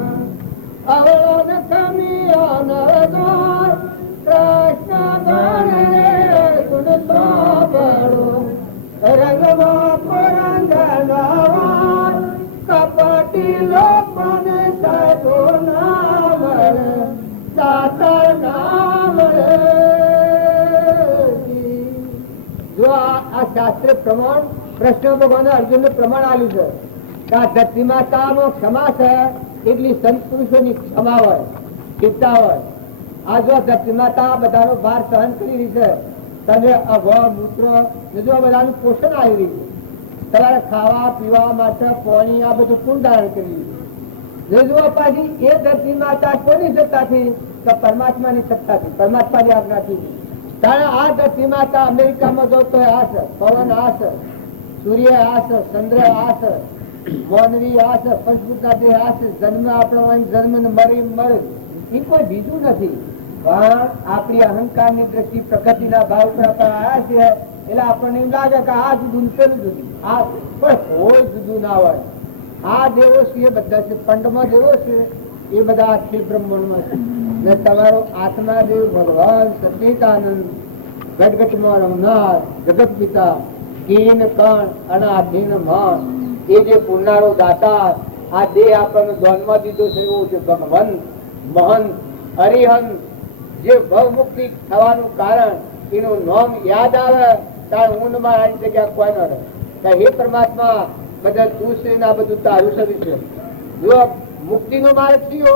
અવન કમિયોન દોર કૃષ્ણ ગણે ગુણ સાંભળો રંગમાં પુરંદરવાર કપટી લોકોને સાધુ ના મળે દાતા ના મળે. જો આ શાસ્ત્ર પ્રમાણ કૃષ્ણ ભગવાન અર્જુન નું પ્રમાણ આપ્યું છે કે આ ધરતી માતાનો ક્ષમા છે એટલી સંત પુરુષોની ક્ષમા હોય, ચિંતા હોય. આ જો ધરતી માતા બધાનો ભાર સહન કરી રહી છે, તમે અભ મૂત્ર જો બધાનું પોષણ આવી રહ્યું છે, તમારે ખાવા પીવા માટે પાણી આ બધું પૂર્ણ ધારણ કરી રહ્યું છે. પાછી એ ધરતી માતા કોની સત્તાથી? તો પરમાત્માની સત્તાથી, પરમાત્માની આજ્ઞાથી. કારણ આ ધરતી માતા અમેરિકામાં જો તો આ છે, પવન આ છે, સૂર્ય આ છે, ચંદ્ર આ છે, મોનવી આ છે, પંચભૂતના દેહ આ છે, જન્મ આપણો જન્મ ને મળે એ કોઈ બીજું નથી. પણ આપણી અહંકારની દ્રષ્ટિ પ્રકૃતિના ભાવ ઉપર આવ્યા છે એટલે આપણને એમ લાગે કે આ જુદું પેલું જુદું, આ પણ કોઈ જુદું ના હોય. આ દેવો છે એ બધા છે, પંડમાં દેવો છે એ બધા અખિલ બ્રહ્માંડમાં છે. ને તમારો આત્મા દેવ ભગવાન સચિદાનંદ ગટગટમાં રમનાર જગત પિતા કીન કણ અનાધીન મન એ જે પૂર્ણારો દાતા આ દેહ આપણને ધ્યાનમાં દીધો છે એવું છે. ભગવાન મહન હરિહન જે ભવમુક્તિ થવાનું કારણ એનું નામ યાદ આવે ત્યારે ઊંઘમાં આની જગ્યા કોઈ ન રહે. હે પરમાત્મા બધા તું છે ને આ બધું તારું શરીર છે. જો મુક્તિ નો માર્ગ થયો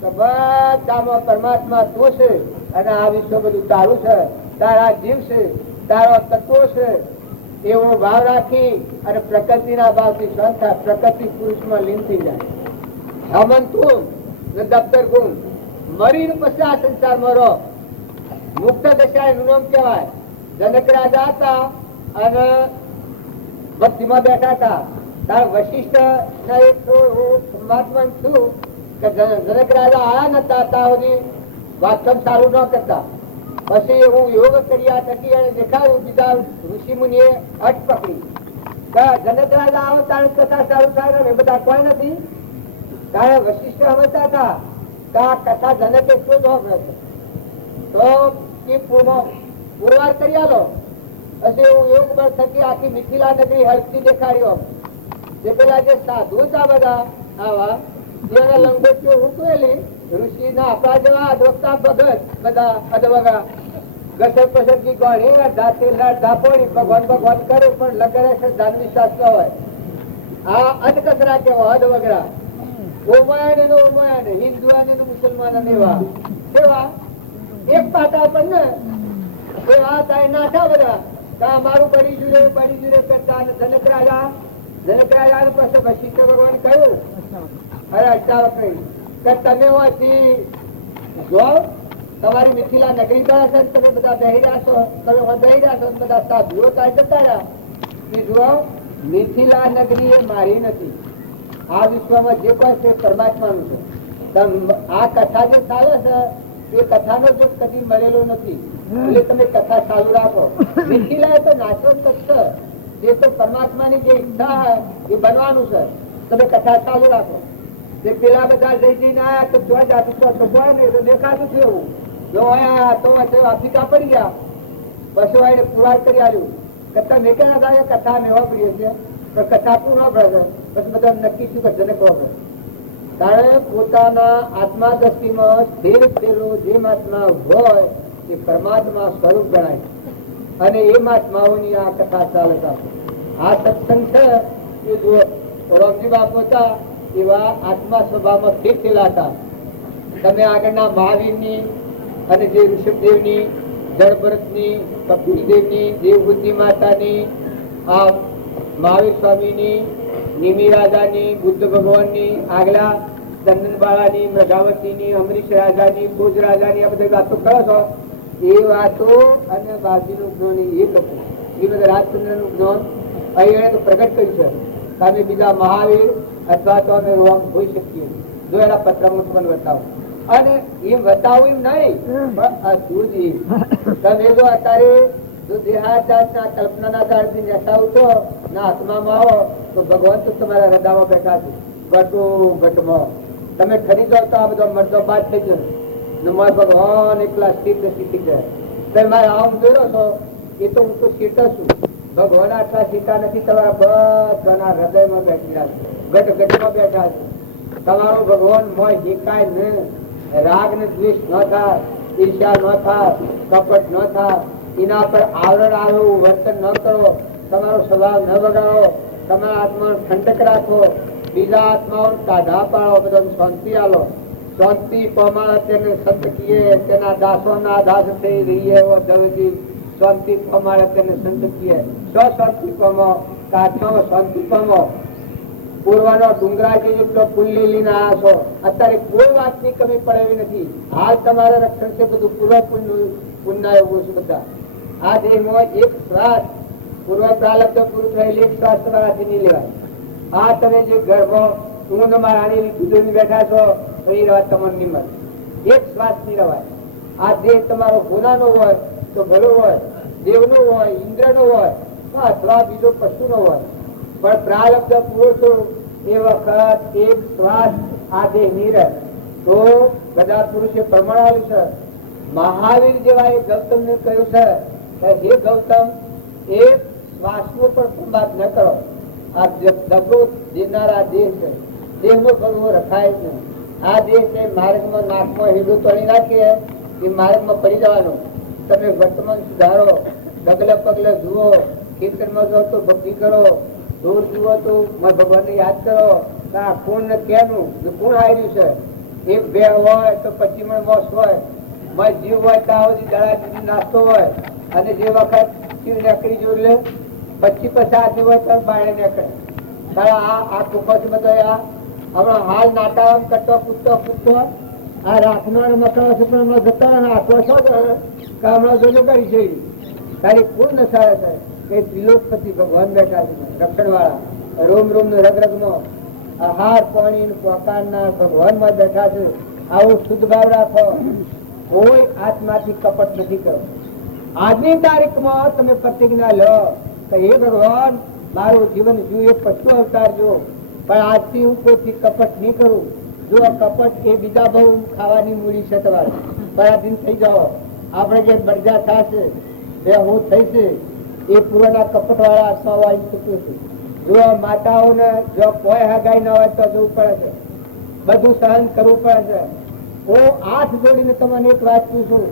તો બધામાં પરમાત્મા તું છે અને આ વિશ્વ બધું તારું છે, તારા જીવ છે, તારો તત્વો છે એવો ભાવ રાખી અને પ્રકૃતિના ભાવથી સંસ્થા પ્રકૃતિ પુરુષમાં લીન થઈ જાય. હમન તું ને દફતર ગુણ મરીને પછી આ સંસારમાં રહો. મુક્ત દશા એનું નામ કહેવાય. જનક રાજા હતા અને ભક્તિમાં બેઠા હતા. તાર વશિષ્ઠ ના એક મહાત્મા છું કે જનક રાજા આયા નતા તાઓની વાસ્તવ સારું ન કરતા. પછી હું યોગ કર્યા થકી અને દેખાયું બીજા ઋષિ મુનિએ અટ પકડી જનક રાજા આવો તારે કથા સારું થાય ને બધા કોઈ નથી. તારે વશિષ્ઠ સમજતા હતા કે આ કથા જનકે શું ધોરણ છે તો કે પુરવાર કરી આલો. પછી હું યોગ બળ થકી આખી મિથિલા નગરી હરતી દેખાડ્યો. જે પેલા જે સાધુ હતા બધા આવા જેના લંગોટીઓ ઉકવેલી ઋષિ ના આપણા જેવા અધવક્તા ભગત બધા અધવગા ગસર પસરકી ગોળી ધાતે ધાપોડી ભગવાન ભગવાન કરે પણ લગરે છે ધાર્મિક શાસ્ત્ર હોય. આ અધકસરા કેવા અધવગરા ઓમાયને નો ઓમાયને હિન્દુઆને નો મુસલમાન એવા કેવા એક પાટા પર ને એવા તાય નાઠા બધા તા મારું બડી જુરે કરતા જનક રાજા પાસે વશિષ્ઠ ભગવાન કહ્યું અરે અષ્ટાવક કે તમે હોયથી જો તમારી મિથિલા નગરી ગયા છે તમે બધા બેહી રહ્યા છો, તમે બેહી રહ્યા છો બધા સાધુઓ કાંઈ જતા રહ્યા. જો મિથિલા નગરી એ મારી નથી, આ વિશ્વમાં જે કોઈ છે પરમાત્માનું છે. આ કથા જે ચાલે છે એ કથાનો જો કદી મળેલો નથી એટલે તમે કથા ચાલુ રાખો. મિથિલા એ તો નાશવંત છે, જે તો પરમાત્માની જે ઈચ્છા એ બનવાનું છે. તમે કથા ચાલુ રાખો. જે પેલા બધા જઈને આયા તો જોઈ જાતું તો કોઈ નહીં તો દેખાતું છે એવું જો આયા તો આફ્રિકા પડી ગયા. પછી એને પુરાણ કરી આવ્યું કથા મેં ક્યાં હતા કથા મેં વાપરીએ છીએ પણ કથા પૂર્ણ વાપરે પછી બધા નક્કી શું કે જનક વાપરે. કારણ પોતાના આત્મા દ્રષ્ટિમાં સ્થિર થયેલો જે મહાત્મા હોય એ પરમાત્મા સ્વરૂપ ગણાય અને એ મહાત્માઓની આ કથા ચાલતા. આ સત્સંગ છે એ જો રોમજી બાપુ હતા એવા આત્મા સ્વભાવમાં સ્થિર થયેલા હતા. તમે આગળના મહાવીરની અને જે ઋષભદેવની, જળભરતની, કપિલદેવની, દેવબુદ્ધિ માતાની, આ મહાવીર સ્વામીની, નિમિ રાજાની, બુદ્ધ ભગવાનની, આગલા ચંદનબાળાની, મૃગાવતીની, અમરીશ રાજાની, ભોજ રાજાની આ બધી વાતો કરો છો એ વાતો અને બાજીનું જ્ઞાન એક હતું. શ્રીમદ રાજચંદ્રનું જ્ઞાન અહીં તો પ્રગટ કર્યું છે. તમે બીજા મહાવીર અથવા તો અમે રોમ હોઈ શકીએ જો એના પત્રમાં પણ બતાવો અને એમ બતાવું એમ નહીં પણ અજુજી તમે જો અત્યારે જો દેહાચાર ના કલ્પનાના આધારથી નેસાવ છો ના આત્મામાં આવો તો ભગવાન તો તમારા હૃદયમાં બેઠા છે ઘટો ઘટમાં તમે ઠરી જાઓ તો આ બધો મરદો બાદ થઈ જશે ને મારે ભગવાન એકલા સ્થિતિ જાય. તમે મારે આમ જોયો છો એ તો હું તો સીટ છું. ભગવાન આટલા સીટા નથી, તમારા બધાના હૃદયમાં બેઠેલા છે, ગઢમાં બેઠા છે. તમારો ભગવાન મોય દેખાય ને, રાગ ને દ્વેષ ન થાય, ઈર્ષ્યા ન થાય, કપટ ન થાય, એના પર આવરણ આવું વર્તન ન કરો, તમારો સ્વભાવ ન બગાડો, તમારા આત્માનો ઠંડક રાખો, બીજા આત્માઓ ટાઢા પાડો, બધા શાંતિ આલો. શાંતિ પમાડે તેને સંત કીએ, તેના દાસોના દાસ થઈ રહીએ એવો દવજી. શાંતિ પમાડે તેને સંત કીએ. શાંતિ પમો, કાઠમાં શાંતિ પમો. પૂર્વનો ડુંગરા જેટલો પુલ્લી લઈને આવ્યા છો, અત્યારે કોઈ વાતની કમી પડે એવી નથી. હાલ તમારે રક્ષણ છે બધું પૂર્વ પુણ્ય એવું છે બધા. આ દેહમાં એક શ્વાસ પૂર્વ પ્રાલબ્ધ પૂરું થયેલી એક શ્વાસ તમારાથી નહીં લેવાય. આ તમે જે ઘરમાં ઊંઘ મારાની ગુજરી બેઠા છો તો એ રવા તમારી નિમત એક શ્વાસ નહીં રવાય. આ દેહ તમારો ગુનાનો હોય તો ભલો હોય, દેવનો હોય, ઇન્દ્રનો હોય અથવા બીજો પશુનો હોય, પણ પ્રાલબ્ધ પૂરો તો એ વખત એક શ્વાસ આ દેહ નહીં રહે. તો બધા પુરુષે પ્રમાણ આવ્યું છે. મહાવીર જેવા એ ગૌતમ ને કહ્યું છે કે હે ગૌતમ, એક શ્વાસનો પણ સંવાદ ન કરો. આ દગો દેનારા દેહ છે, દેહનો કરવો રખાય છે. આ દેહ છે માર્ગમાં નાકમાં હેડું તળી નાખીએ એ માર્ગમાં પડી જવાનું. તમે વર્તમાન સુધારો, ડગલે પગલે જુઓ, કીર્તનમાં જાઓ તો ભક્તિ કરો, દૂર જુઓ તો ભગવાનને યાદ કરો. આ કોણ ને કેનું કોણ આવ્યું છે. એક બે હોય તો 25 મોસ હોય, જીવ હોય ત્યાં સુધી દડા નાસ્તો હોય, અને જે વખત શિવ નેકડી જોઈ લે 25 આદમી હોય તો બાયણે નીકળે. આ ટૂંકો છે બધો. આ હમણાં હાલ નાટા કરતો પૂછતો આ રાખનાર મકડો છે, પણ હમણાં જતા આખો છો કે હમણાં જોજો કરી છે તારી કોણ નસાડે છે કે ત્રિલોકપતિ ભગવાન બેઠા છે, રક્ષણ વાળા, રોમ રોમ નો રગરગમાં આહાર પાણી પોકારના ભગવાનમાં બેઠા છે. આવું શુદ્ધ ભાવ રાખો. કોઈ આત્માથી કપટ નથી કરો. આજની તારીખમાં તમે પ્રતિજ્ઞા લો કે હે ભગવાન, મારું જીવન જીવ એક પશુ અવતાર જો, પણ આજથી હું કોઈથી કપટ નહીં કરું. જો કપટ એ બીજા બહુ ખાવાની મૂડી છે તમારે. પરાધીન થઈ જાઓ. આપણે જે બરજા થશે એ હું થઈશે એ પૂર્વના કપટ વાળા આત્મા આવી ચૂક્યું છું. જો માતાઓને જો કોઈ હગાઈ ન હોય તો જવું પડે છે, બધું સહન કરવું પડે છે. હું હાથ જોડીને તમને એક વાત પૂછું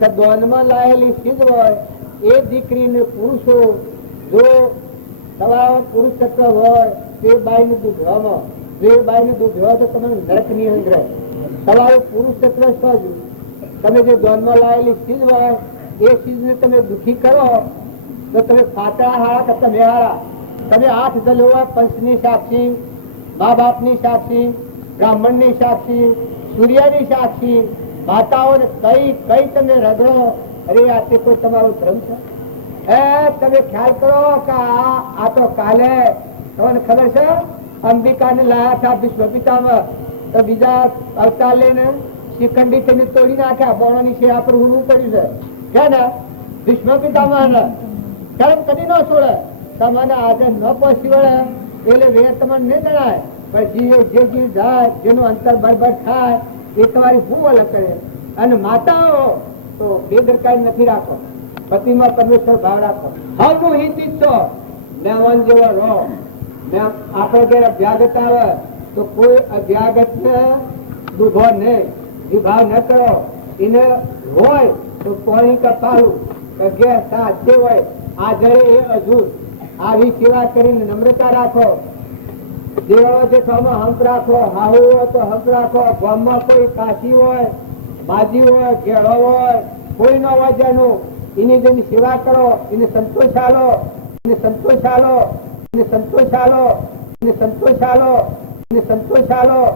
કે દોનમાં લાયેલી સીધ હોય એ દીકરીને પુરુષો જો તમારો પુરુષ તત્વ હોય તે બાઈને દૂધવામાં, જો એ બાઈને દૂધ હોય તો તમને નરક ની અંદર તમારું પુરુષ તત્વ સજ. તમે જે દોનમાં લાયેલી સીધ હોય એ સીધને તમે દુઃખી કરો તો તમે ફાટા હારા કે તમે હારા. તમે હાથ ધલો પંચની સાક્ષી, મા બાપની સાક્ષી, બ્રાહ્મણની સાક્ષી, સૂર્યની સાક્ષી, માતાઓને કઈ કઈ તમે રગડો. અરે આ તે કોઈ તમારો ધર્મ છે? તમે ખ્યાલ કરો કે આ તો કાલે તમને ખબર છે અંબિકાને લાયા હતા વિશ્વ પિતામાં, તો બીજા અવતાર લઈને શિખંડી તેને તોડી નાખ્યા. બોણોની સેવા પર હુમલું પડ્યું છે કે ને વિશ્વ પિતામાં ધર્મ કદી ન છોડે. તમને આજે ન પહોંચી વળે એટલે વેર તમને નહીં જણાય, પણ જે જીવ જાય જેનું અંતર બરબર થાય એ તમારી શું અલગ કરે. અને માતાઓ તો બેદરકારી નથી રાખો, પતિમાં પરમેશ્વર ભાવ રાખો. હવનું હિત ઈચ્છો, મહેમાન જેવો રહો. આપણે ઘેર અભ્યાગત આવે તો કોઈ અભ્યાગત ને દુભો નહીં, વિભાવ ન કરો. એને હોય તો પાણી કપાવું ઘેર સાચે હોય આ જડે એ અજૂર. આવી સેવા કરીને નમ્રતા રાખો. દેવળો જેઠામાં હંપ રાખો, હાહુ હોય તો હંપ રાખો. ગામમાં કોઈ કાશી હોય, બાજી હોય, ઘેડો હોય, કોઈ ન હોય જેનું એની જેની સેવા કરો, એને સંતોષ આલો, એને સંતોષ આલો, એને સંતોષ આલો, એને સંતોષ આલો, એને સંતોષ આલો.